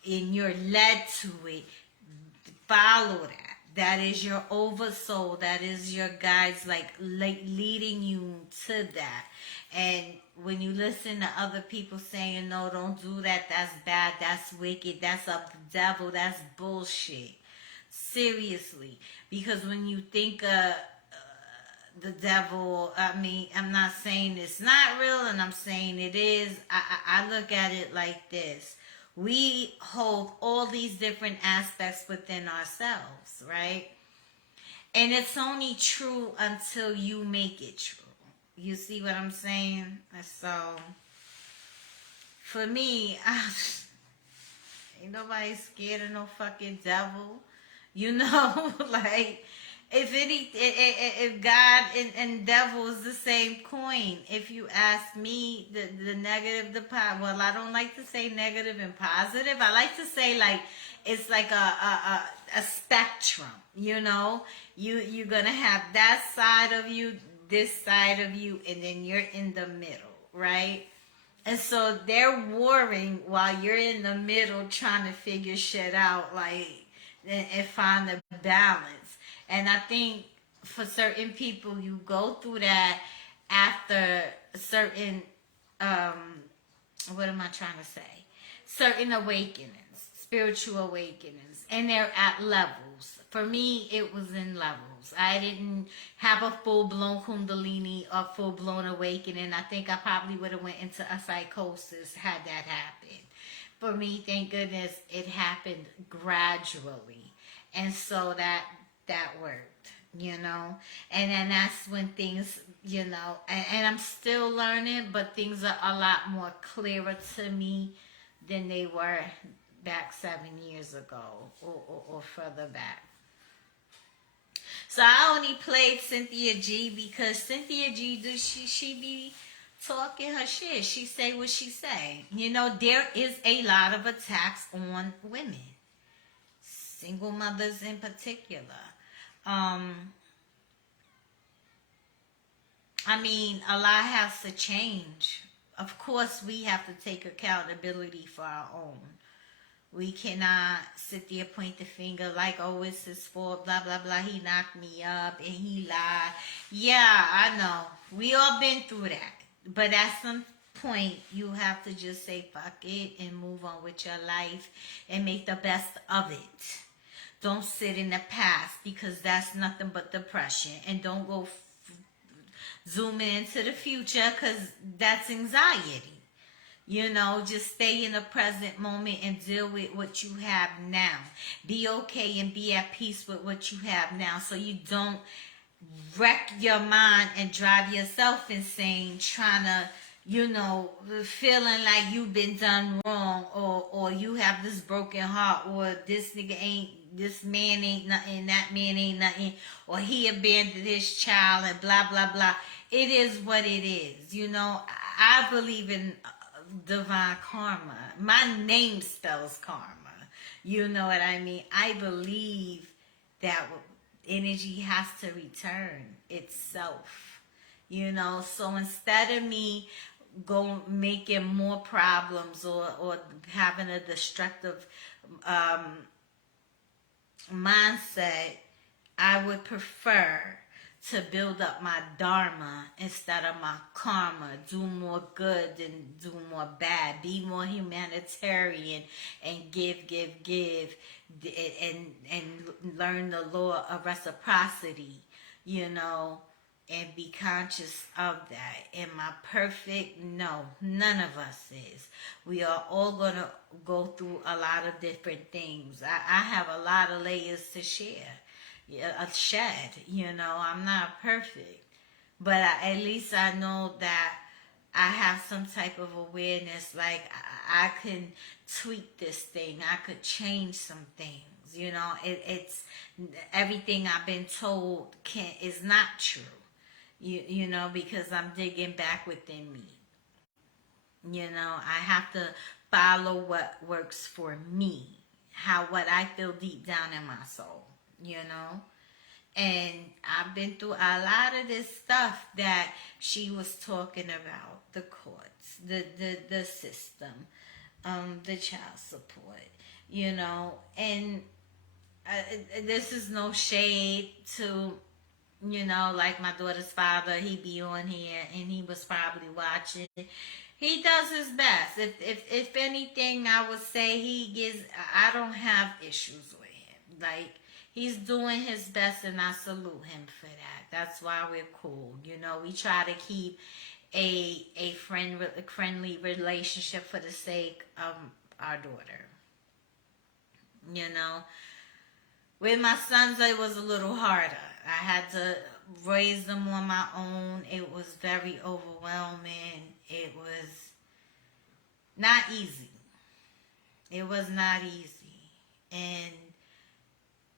and you're led to it, follow that. That is your oversoul. That is your guides, like leading you to that. And when you listen to other people saying, no, don't do that, that's bad, that's wicked, that's of the devil, that's bullshit. Seriously. Because when you think of the devil, I'm not saying it's not real, and I'm saying it is. I look at it like this. We hold all these different aspects within ourselves, right? And it's only true until you make it true. You see what I'm saying? So, for me, ain't nobody scared of no fucking devil. Like, if God and devil is the same coin. If you ask me, the negative, the positive. Well, I don't like to say negative and positive. I like to say, like, it's like a spectrum. You're gonna have that side of you, this side of you, and then you're in the middle, right? And so they're warring while you're in the middle, trying to figure shit out, like, and find the balance. And I think for certain people, you go through that after certain, what am I trying to say? Certain awakenings, spiritual awakenings, and they're at levels. For me, it was in levels. I didn't have a full-blown Kundalini or full-blown awakening. I think I probably would have went into a psychosis had that happened. For me, thank goodness, it happened gradually. And so that worked, and then that's when things, and I'm still learning, but things are a lot more clearer to me than they were back 7 years ago or further back. So I only played Cynthia G because Cynthia G, she be talking her shit. She say what she say. There is a lot of attacks on women, single mothers in particular. A lot has to change. Of course, we have to take accountability for our own. We cannot sit there, point the finger like, oh, it's his fault, blah, blah, blah. He knocked me up and he lied. Yeah, I know. We all been through that. But at some point, you have to just say, fuck it, and move on with your life and make the best of it. Don't sit in the past, because that's nothing but depression. And don't go zooming into the future, because that's anxiety. Just stay in the present moment and deal with what you have now. Be okay and be at peace with what you have now, so you don't wreck your mind and drive yourself insane trying to you know, feeling like you've been done wrong, or you have this broken heart, or this man ain't nothing, that man ain't nothing, or he abandoned his child, and blah blah blah. It is what it is, you know. I believe in divine karma. My name spells karma. You know what I mean? I believe that energy has to return itself. You know, so instead of me making more problems, or having a destructive mindset, I would prefer to build up my dharma instead of my karma. Do more good than do more bad. Be more humanitarian and give, and learn the law of reciprocity, you know, and be conscious of that. Am I perfect? No, none of us is. We are all going to go through a lot of different things. I have a lot of layers to share. Yeah, a shed, you know. I'm not perfect, but at least I know that I have some type of awareness. Like I can tweak this thing. I could change some things. You know, it's everything I've been told is not true. You know, because I'm digging back within me. You know, I have to follow what works for me, what I feel deep down in my soul. You know, and I've been through a lot of this stuff that she was talking about: the courts, the system, the child support. You know, and this is no shade to, you know, like my daughter's father. He be on here, and he was probably watching. He does his best. If anything, I would say I don't have issues with him. Like, he's doing his best, and I salute him for that. That's why we're cool. You know, we try to keep a friendly relationship for the sake of our daughter. You know, with my sons, it was a little harder. I had to raise them on my own. It was very overwhelming. It was not easy. It was not easy. And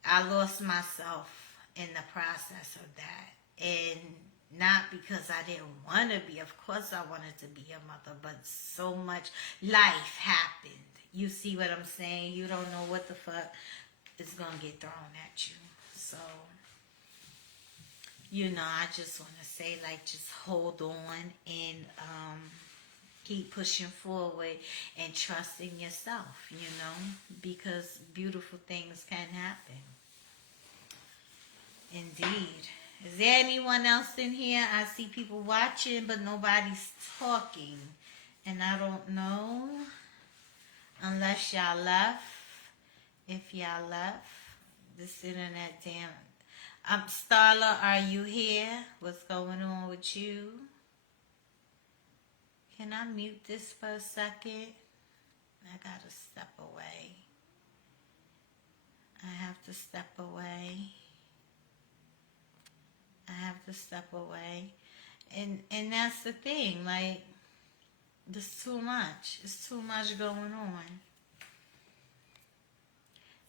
I lost myself in the process of that. And not because I didn't want to be. Of course I wanted to be a mother, but so much life happened. You see what I'm saying? You don't know what the fuck is going to get thrown at you. So, you know, I just want to say, like, just hold on and keep pushing forward and trust in yourself, you know, because beautiful things can happen. Indeed. Is there anyone else in here? I see people watching, but nobody's talking. And I don't know. Unless y'all left. If y'all left. This internet, damn. Starla, are you here? What's going on with you? Can I mute this for a second? I gotta step away. I have to step away. I have to step away. And that's the thing, like, there's too much. It's too much going on.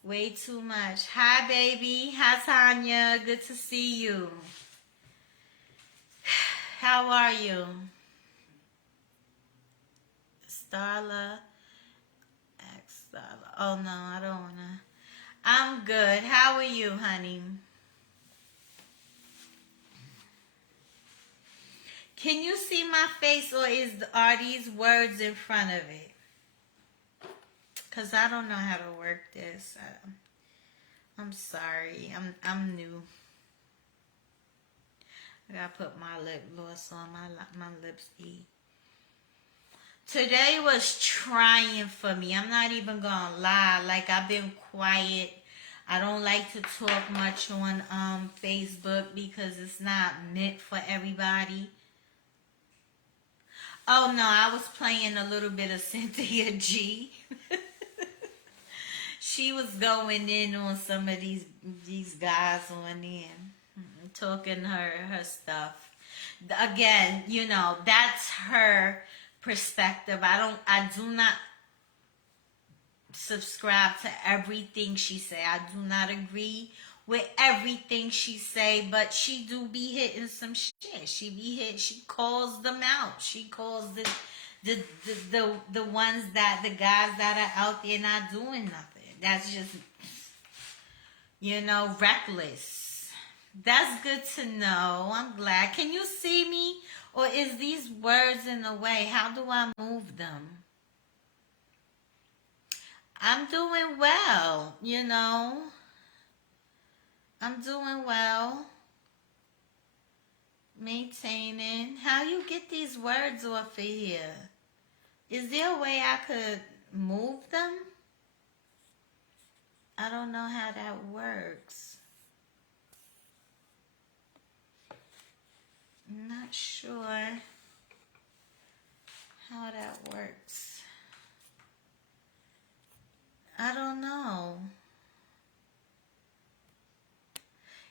Way too much. Hi, baby. Hi, Tanya. Good to see you. How are you? Starla. Ask Starla. Oh, no, I don't want to. I'm good. How are you, honey? Can you see my face, or are these words in front of it? Because I don't know how to work this. I'm sorry. I'm new. I gotta put my lip gloss on, my lipstick. Today was trying for me. I'm not even gonna lie. Like, I've been quiet. I don't like to talk much on Facebook because it's not meant for everybody. Oh no, I was playing a little bit of Cynthia G. She was going in on some of these guys on in, talking her stuff. again, that's her perspective. I do not subscribe to everything she say. I do not agree with everything she say, but she do be hitting some shit. She calls them out. She calls the ones the guys that are out there not doing nothing. That's just, reckless. That's good to know. I'm glad. Can you see me? Or is these words in the way? How do I move them? I'm doing well, I'm doing well. Maintaining. How you get these words off of here? Is there a way I could move them? I don't know how that works. I'm not sure how that works. I don't know.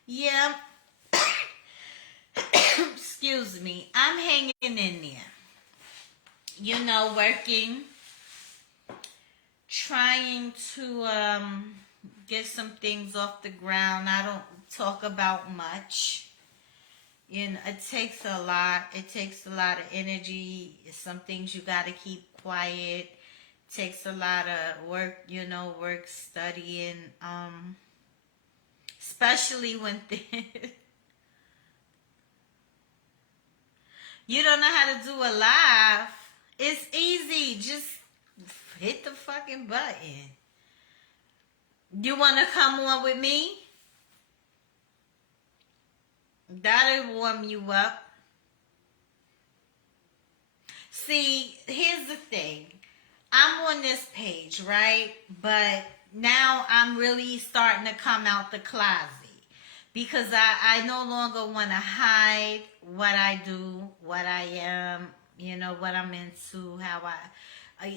Yeah. Excuse me. I'm hanging in there. Working. Trying to get some things off the ground. I don't talk about much. It takes a lot. It takes a lot of energy. Some things you got to keep quiet. It takes a lot of work, work, studying, especially when you don't know how to do a live. It's easy. Just hit the fucking button. You want to come on with me? That'll warm you up. See, here's the thing. I'm on this page, right? But now I'm really starting to come out the closet. Because I no longer want to hide what I do, what I am, what I'm into, how I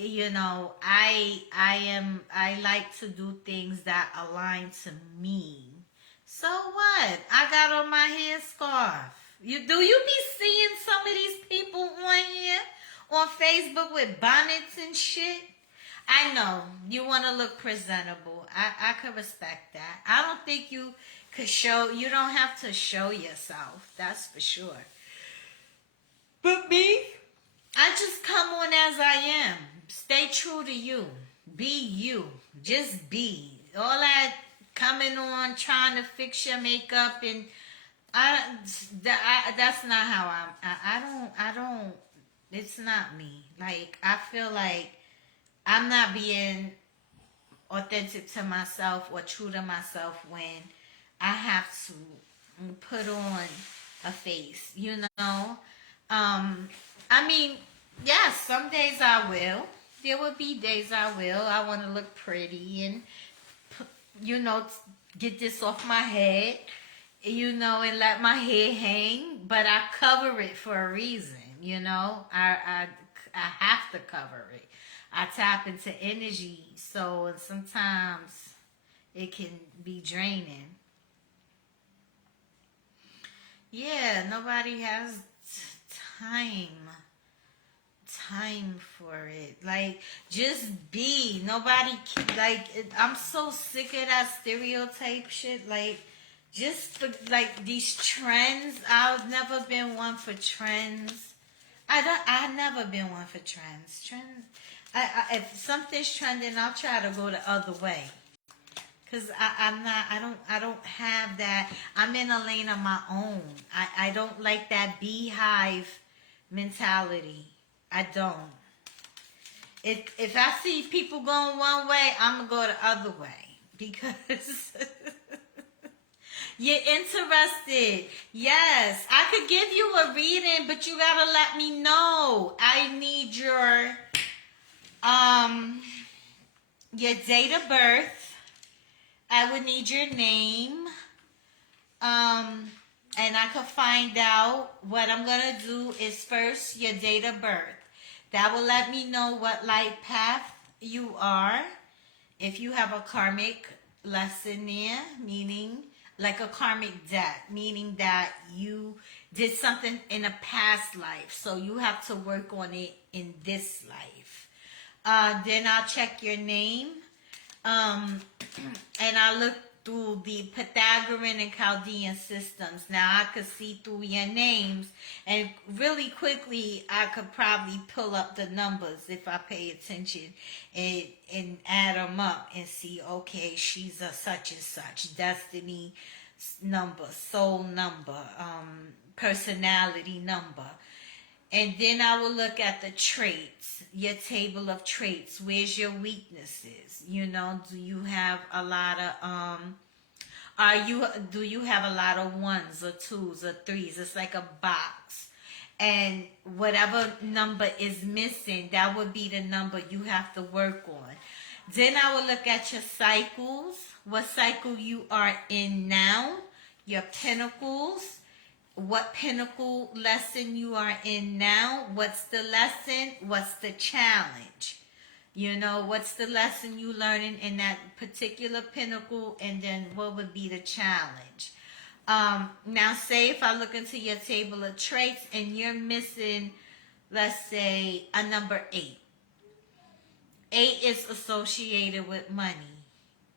like to do things that align to me. So what? I got on my headscarf. Do you be seeing some of these people on here on Facebook with bonnets and shit? I know you want to look presentable. I could respect that. I don't think you could show. You don't have to show yourself. That's for sure. But me, I just come on as I am. Stay true to you. Be you. Just be. All that coming on, trying to fix your makeup, and that's not how I don't, it's not me. Like, I feel like I'm not being authentic to myself or true to myself when I have to put on a face, I mean, yes, some days I will. There will be days I will. I want to look pretty and, get this off my head, and let my hair hang. But I cover it for a reason, I have to cover it. I tap into energy, so sometimes it can be draining. Yeah, nobody has time for it. Like, just be. Nobody, I'm so sick of that stereotype shit. Like, just for, these trends. I've never been one for trends. I've never been one for trends. If something's trending, I'll try to go the other way. Cause I don't have that. I'm in a lane of my own. I don't like that beehive mentality. I don't. If I see people going one way, I'm gonna go the other way because you're interested. Yes, I could give you a reading, but you gotta let me know. I need your date of birth. I would need your name. And I could find out. What I'm going to do is first your date of birth. That will let me know what life path you are. If you have a karmic lesson there, meaning like a karmic debt, meaning that you did something in a past life, so you have to work on it in this life. Then I'll check your name, and I look through the Pythagorean and Chaldean systems. Now I could see through your names, and really quickly I could probably pull up the numbers if I pay attention and add them up and see, okay, she's a such and such, destiny number, soul number, personality number. And then I will look at the traits, your table of traits. Where's your weaknesses? You know, do you have a lot of do you have a lot of ones or twos or threes? It's like a box. And whatever number is missing, that would be the number you have to work on. Then I will look at your cycles, what cycle you are in now, your pinnacles, what pinnacle lesson you are in now, what's the lesson, what's the challenge. You know, what's the lesson you learning in that particular pinnacle, and then what would be the challenge. Now say if I look into your table of traits and you're missing, let's say, a number 8. 8 is associated with money.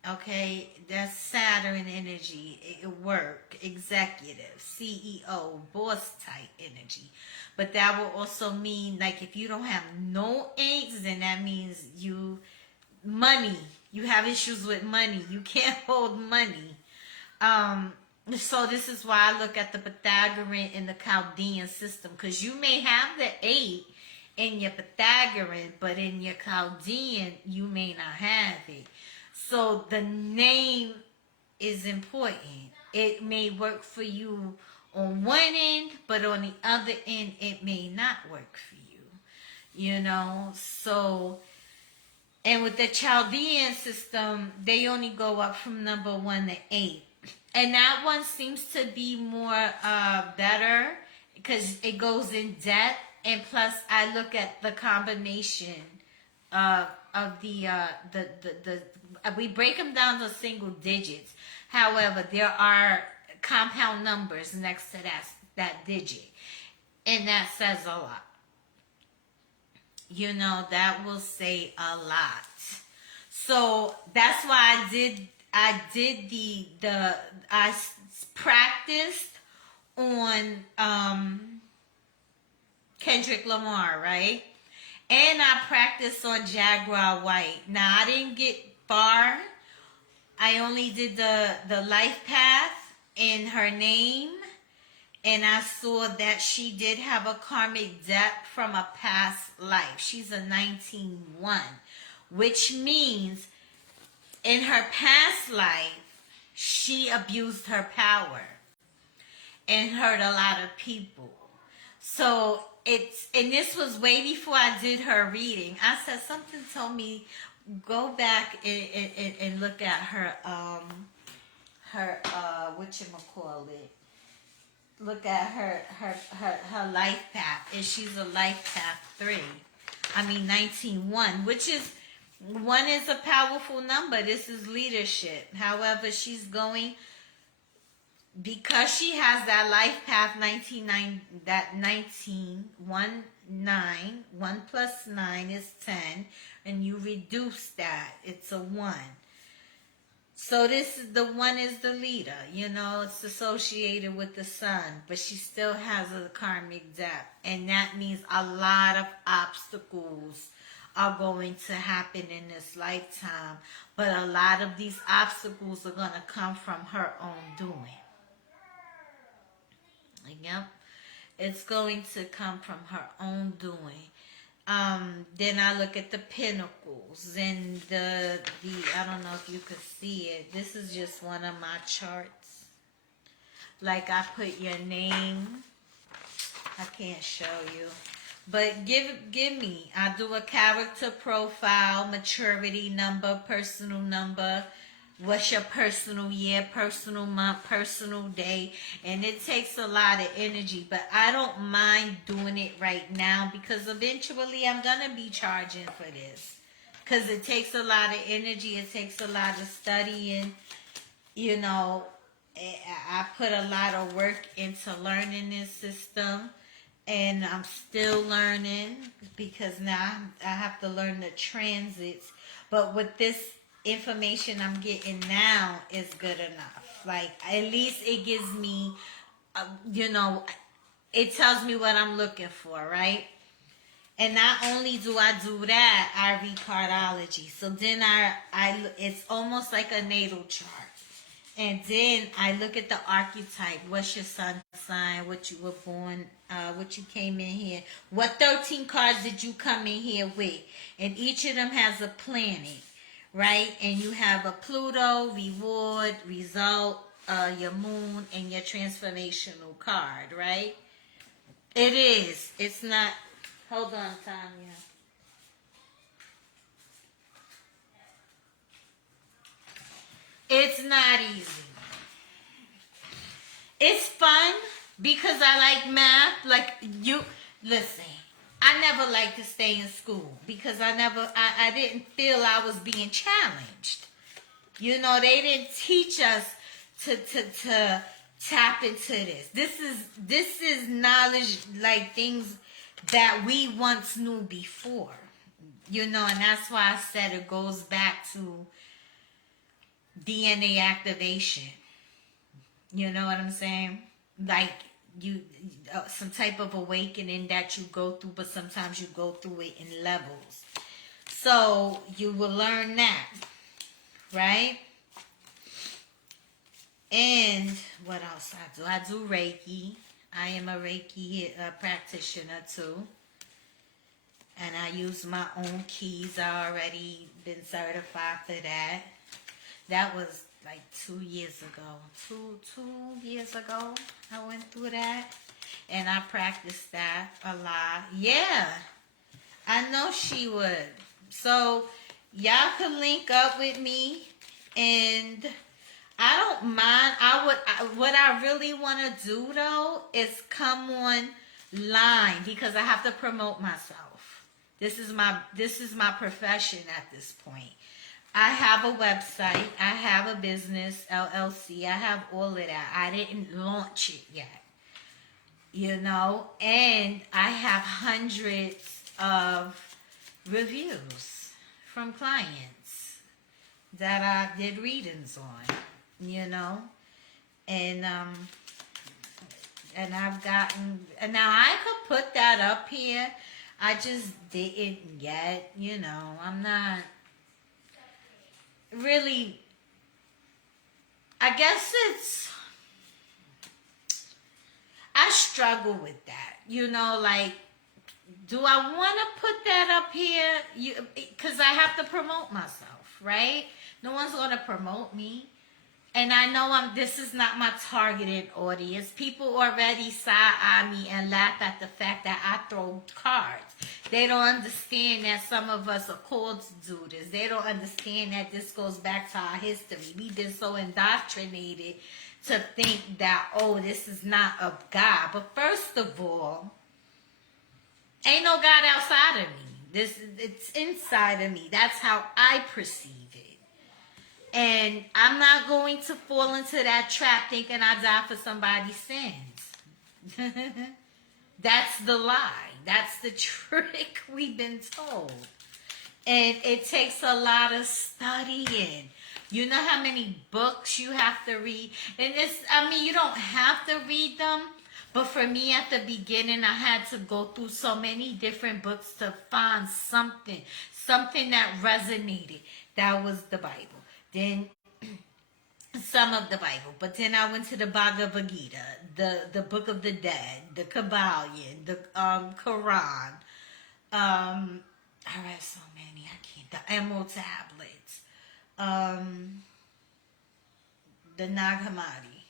Okay, that's Saturn energy, work, executive, CEO, boss type energy. But that will also mean, like, if you don't have no 8s, then that means you have issues with money. You can't hold money. So this is why I look at the Pythagorean and the Chaldean system, because you may have the 8 in your Pythagorean, but in your Chaldean, you may not have it. So the name is important. It may work for you on one end, but on the other end, it may not work for you. You know, so, and with the Chaldean system, they only go up from number 1 to 8. And that one seems to be more better because it goes in depth. And plus, I look at the combination of the we break them down to single digits. However, there are compound numbers next to that digit, and that says a lot. You know, that will say a lot. So that's why I practiced on Kendrick Lamar, right? And I practiced on Jaguar White. Now, I didn't get far. I only did the life path in her name. And I saw that she did have a karmic debt from a past life. She's a 19-1, which means in her past life, she abused her power and hurt a lot of people. So and this was way before I did her reading. I said, something told me, go back and look at her whatchamacallit. Look at her life path. And she's a life path 3. 19-1, which is, 1 is a powerful number. This is leadership. However, she's going, because she has that life path 19, that 19, 1, 9, 1 plus 9 is 10, and you reduce that, it's a 1. So the 1 is the leader, you know, it's associated with the sun, but she still has a karmic debt, and that means a lot of obstacles are going to happen in this lifetime, but a lot of these obstacles are going to come from her own doing. Yep, it's going to come from her own doing. Then I look at the pinnacles and the I don't know if you could see it. This is just one of my charts. Like, I put your name. I can't show you. But give me. I do a character profile, maturity number, personal number. What's your personal year, personal month, personal day? And it takes a lot of energy, but I don't mind doing it right now because eventually I'm going to be charging for this. Because it takes a lot of energy. It takes a lot of studying, you know. I put a lot of work into learning this system, and I'm still learning because now I have to learn the transits. But with this information I'm getting now is good enough. Like, at least it gives me, it tells me what I'm looking for, right? And not only do I do that, I read cardiology. So then it's almost like a natal chart. And then I look at the archetype. What's your sun sign? What you were born, what you came in here. What 13 cards did you come in here with? And each of them has a planet, right? And you have a Pluto, reward, result, your moon, and your transformational card, right? It is. It's not. Hold on, Tanya. It's not easy. It's fun because I like math. Like, listen, I never liked to stay in school because I didn't feel I was being challenged. They didn't teach us to tap into this. This is knowledge, like things that we once knew before. And that's why I said it goes back to DNA activation. You know what I'm saying? Like some type of awakening that you go through, but sometimes you go through it in levels. So you will learn that, right? And what else I do? I do Reiki. I am a Reiki practitioner too. And I use my own keys. I already been certified for that. That was like 2 years ago. 2 years ago, I went through that. And I practiced that a lot. Yeah, I know she would. So y'all could link up with me. And I don't mind. What I really want to do though is come online because I have to promote myself. This is my profession at this point. I have a website. I have a business, LLC. I have all of that. I didn't launch it yet. And I have hundreds of reviews from clients that I did readings on. And I've gotten, and now I could put that up here. I just didn't yet, I'm not really, I guess I struggle with that, like, do I want to put that up here? Because I have to promote myself, right? No one's going to promote me. And I know this is not my targeted audience. People already side-eye me and laugh at the fact that I throw cards. They don't understand that some of us are called to do this. They don't understand that this goes back to our history. We've been so indoctrinated to think that, this is not of God. But first of all, ain't no God outside of me. It's inside of me. That's how I perceive it. And I'm not going to fall into that trap thinking I die for somebody's sins. That's the lie. That's the trick we've been told. And it takes a lot of studying. You know how many books you have to read? And you don't have to read them. But for me at the beginning, I had to go through so many different books to find something that resonated. That was the Bible. Then some of the Bible, but then I went to the Bhagavad Gita, the Book of the Dead, the Kabbalion, the Quran. I read so many, I can't. The Emerald Tablets, the Nag Hammadi.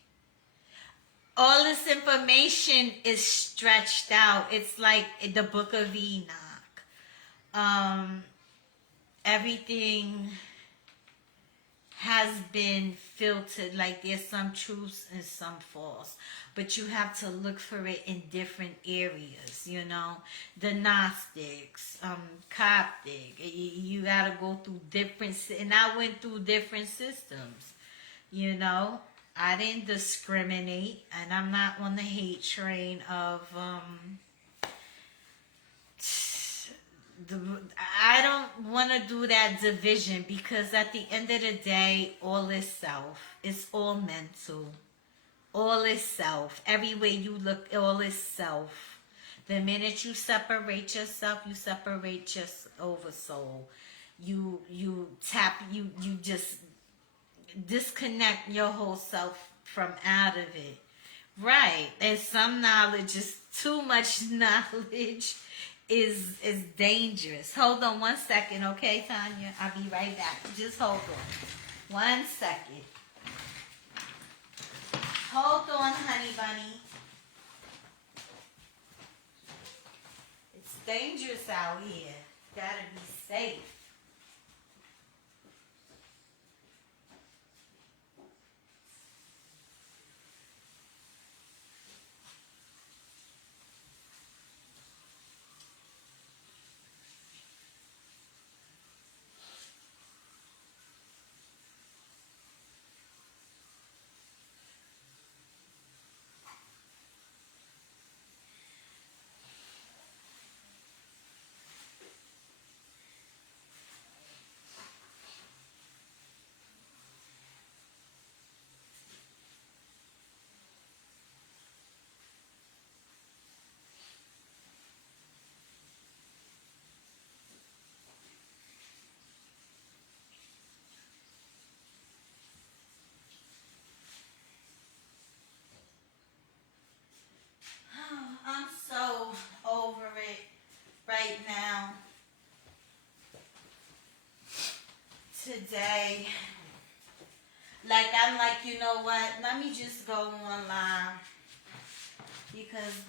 All this information is stretched out. It's like the Book of Enoch. Everything has been filtered. Like, there's some truths and some false, but you have to look for it in different areas. The Gnostics, Coptic. You gotta go through different, and I went through different systems. I didn't discriminate, and I'm not on the hate train of I don't want to do that division, because at the end of the day, all is self. It's all mental. All is self. Every way you look, all is self. The minute you separate yourself, you separate your oversoul. You just disconnect your whole self from out of it. Right. And some knowledge is too much knowledge is dangerous. Hold on 1 second, okay, Tanya? I'll be right back. Just hold on. 1 second. Hold on, honey bunny. It's dangerous out here. Gotta be safe. I'm so over it right now. Today, I'm like, you know what? Let me just go online, because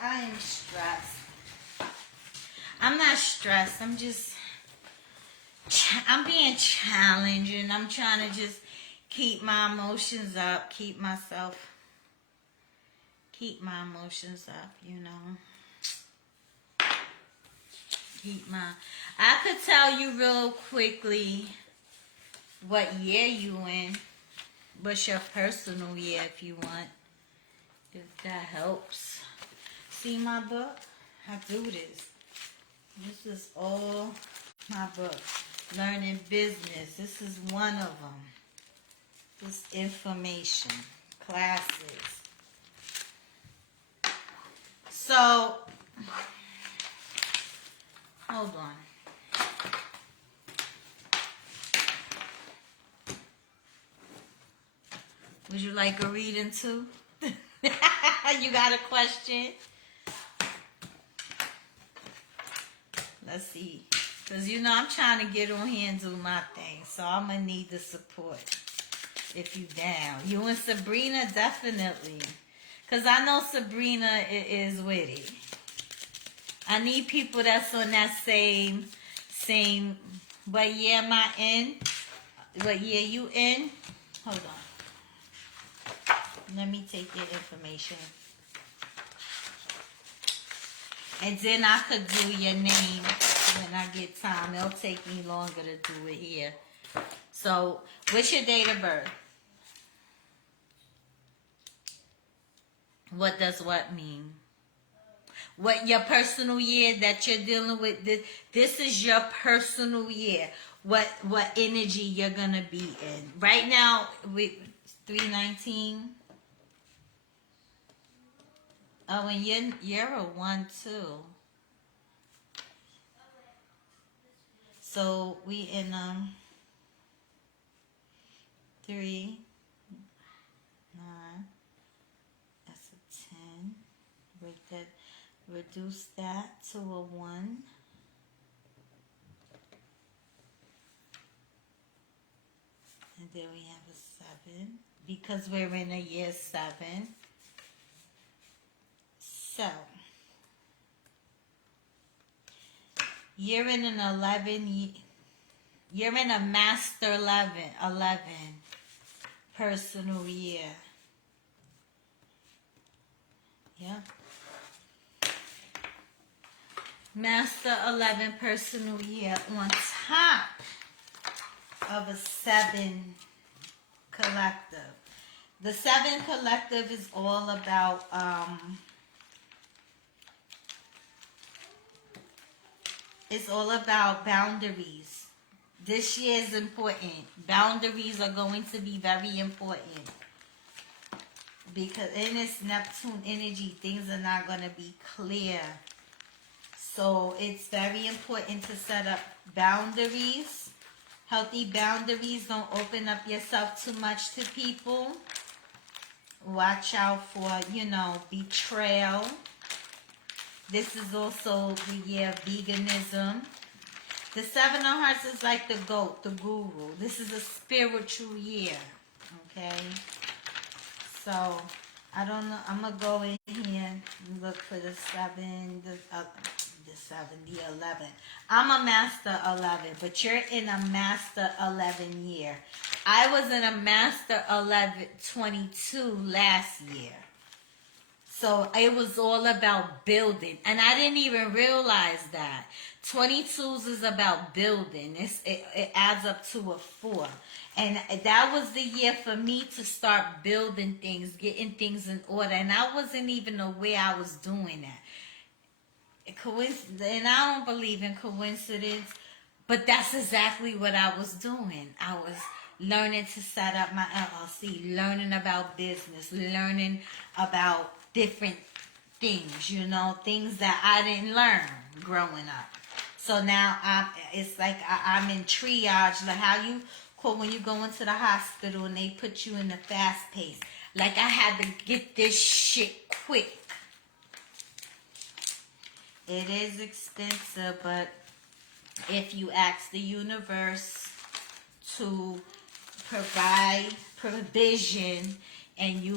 I am stressed. I'm not stressed. I'm being challenged, and I'm trying to just keep my emotions up, keep my emotions up, you know. I could tell you real quickly what year you in. What's your personal year, if you want. If that helps. See my book? I do this. This is all my book. Learning business. This is one of them. This information. Classes. So, hold on. Would you like a reading too? You got a question? Let's see. Because you know I'm trying to get on here and do my thing. So I'm going to need the support. If you down. You and Sabrina, definitely. Because I know Sabrina is with it. I need people that's on that same, what year am I in? What year you in? Hold on. Let me take your information. And then I could do your name when I get time. It'll take me longer to do it here. So, what's your date of birth? What does what mean? What your personal year that you're dealing with? This is your personal year. What energy you're gonna be in right now with 319? Oh, and you're a 1 too. So we in 3, 9. That's a 10. Break that. Reduce that to a 1. And then we have a 7. Because we're in a year 7. So, you're in an 11, you're in a master 11 personal year. Yeah. Master 11 personal year on top of a 7 collective. The 7 collective is all about it's all about boundaries. This year is important. Boundaries are going to be very important. Because in this Neptune energy, things are not going to be clear. So it's very important to set up boundaries. Healthy boundaries. Don't open up yourself too much to people. Watch out for, betrayal. This is also the year of veganism. The 7 of Hearts is like the goat, the guru. This is a spiritual year. Okay? So, I don't know. I'm going to go in here and look for the 7, the 11. I'm a Master 11, but you're in a Master 11 year. I was in a Master 22 last year. So it was all about building. And I didn't even realize that. 22s is about building. It adds up to a 4. And that was the year for me to start building things, getting things in order. And I wasn't even aware I was doing that. And I don't believe in coincidence, but that's exactly what I was doing. I was learning to set up my LLC, learning about business, learning about different things, things that I didn't learn growing up. So now it's like I'm in triage, like how you call when you go into the hospital and they put you in the fast pace. Like I had to get this shit quick. It is expensive, but if you ask the universe to provide provision and you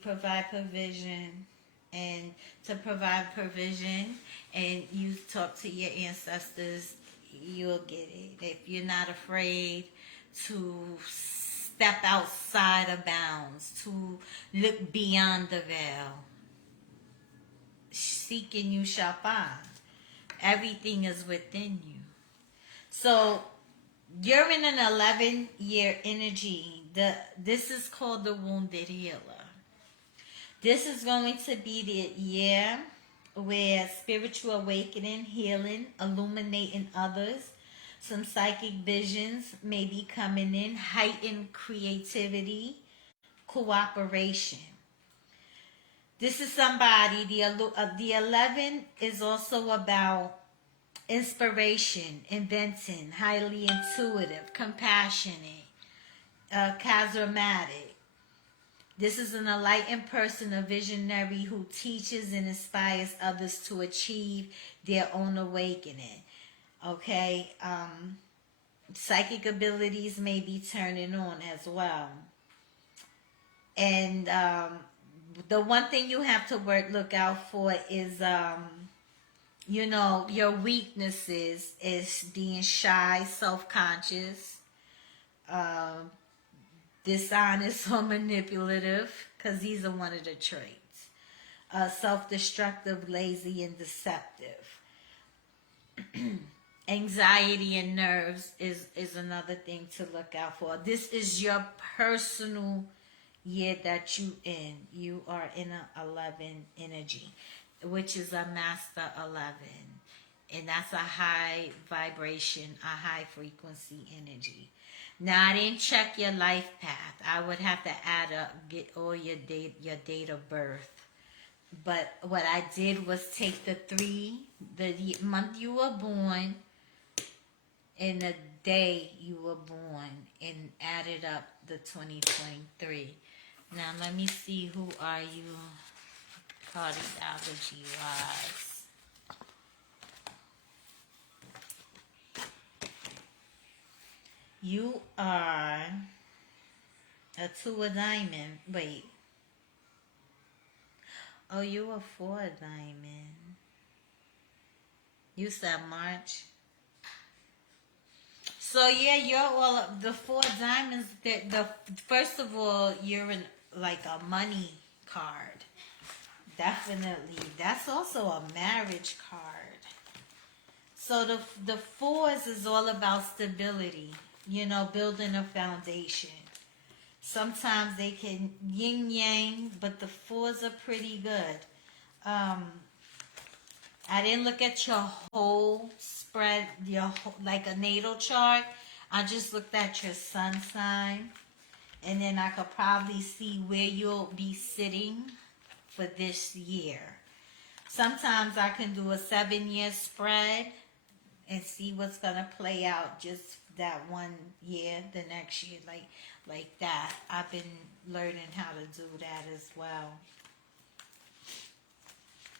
provide provision and to provide provision and you talk to your ancestors, you'll get it. If you're not afraid to step outside of bounds, to look beyond the veil, seek and you shall find. Everything is within you. So you're in an 11-year energy. This is called the wounded healer. This is going to be the year where spiritual awakening, healing, illuminating others, some psychic visions may be coming in, heightened creativity, cooperation. This is somebody, the 11 is also about inspiration, inventing, highly intuitive, compassionate, charismatic. This is an enlightened person, a visionary who teaches and inspires others to achieve their own awakening. Okay? Psychic abilities may be turning on as well. And the one thing you have to look out for is, your weaknesses is being shy, self-conscious, dishonest or manipulative, because these are one of the traits. Self-destructive, lazy, and deceptive. Anxiety and nerves is another thing to look out for. This is your personal year that you in. You are in an 11 energy, which is a Master 11. And that's a high vibration, a high frequency energy. Now, I didn't check your life path. I would have to add up, get all your date of birth. But what I did was take the month you were born and the day you were born and added up the 2023. Now, let me see, who are you cardiology-wise? You are a 2 of diamond. Wait. Oh, you a 4 of diamond. You said March. So yeah, you're all the 4 diamonds. First of all, you're in like a money card. Definitely. That's also a marriage card. So the fours is all about stability, building a foundation. Sometimes they can yin yang, but the fours are pretty good. I didn't look at your whole spread, like a natal chart. I just looked at your sun sign, and then I could probably see where you'll be sitting for this year. Sometimes I can do a 7-year spread and see what's gonna play out just that one year, the next year, like that. I've been learning how to do that as well.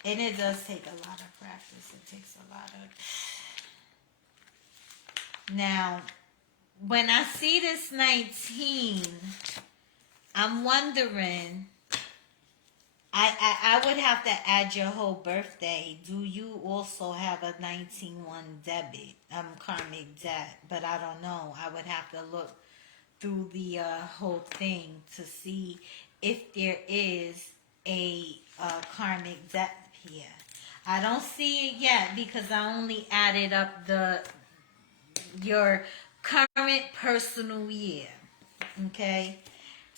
And it does take a lot of practice. It takes a lot of... Now, when I see this 19, I'm wondering, I would have to add your whole birthday. Do you also have a 19-1 debit? Karmic debt, but I don't know. I would have to look through the whole thing to see if there is a karmic debt here. I don't see it yet because I only added up your current personal year. Okay?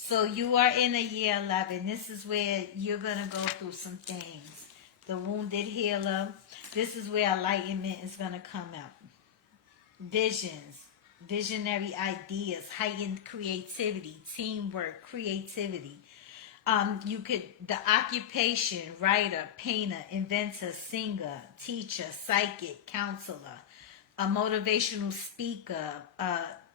So you are in a year 11. This is where you're going to go through some things. The wounded healer. This is where enlightenment is going to come out. Visions, visionary ideas, heightened creativity, teamwork, creativity. The occupation, writer, painter, inventor, singer, teacher, psychic, counselor, a motivational speaker,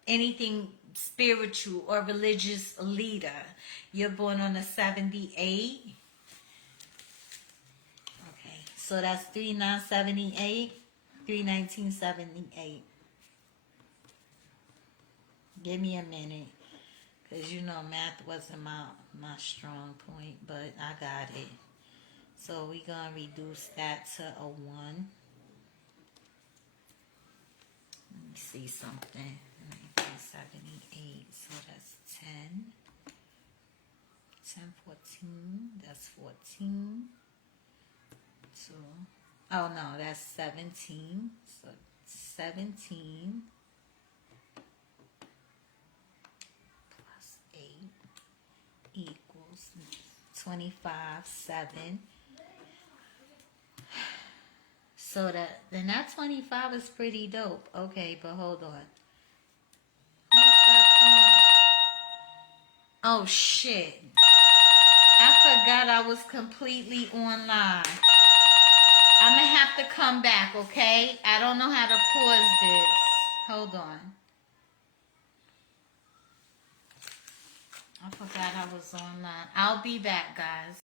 anything spiritual or religious leader. You're born on a 78. Okay, so that's 3978, 1978. Give me a minute, because math wasn't my strong point, but I got it. So we're going to reduce that to a 1. Let me see something. 1978, so that's 10. 10, 14, that's 14. So, oh no, that's 17. So 17 plus 8 equals 25, 7. So then that 25 is pretty dope. Okay, but hold on. Who's that phone? Oh shit. I forgot I was completely online. I'm gonna have to come back, okay? I don't know how to pause this. Hold on. I forgot I was online. I'll be back, guys.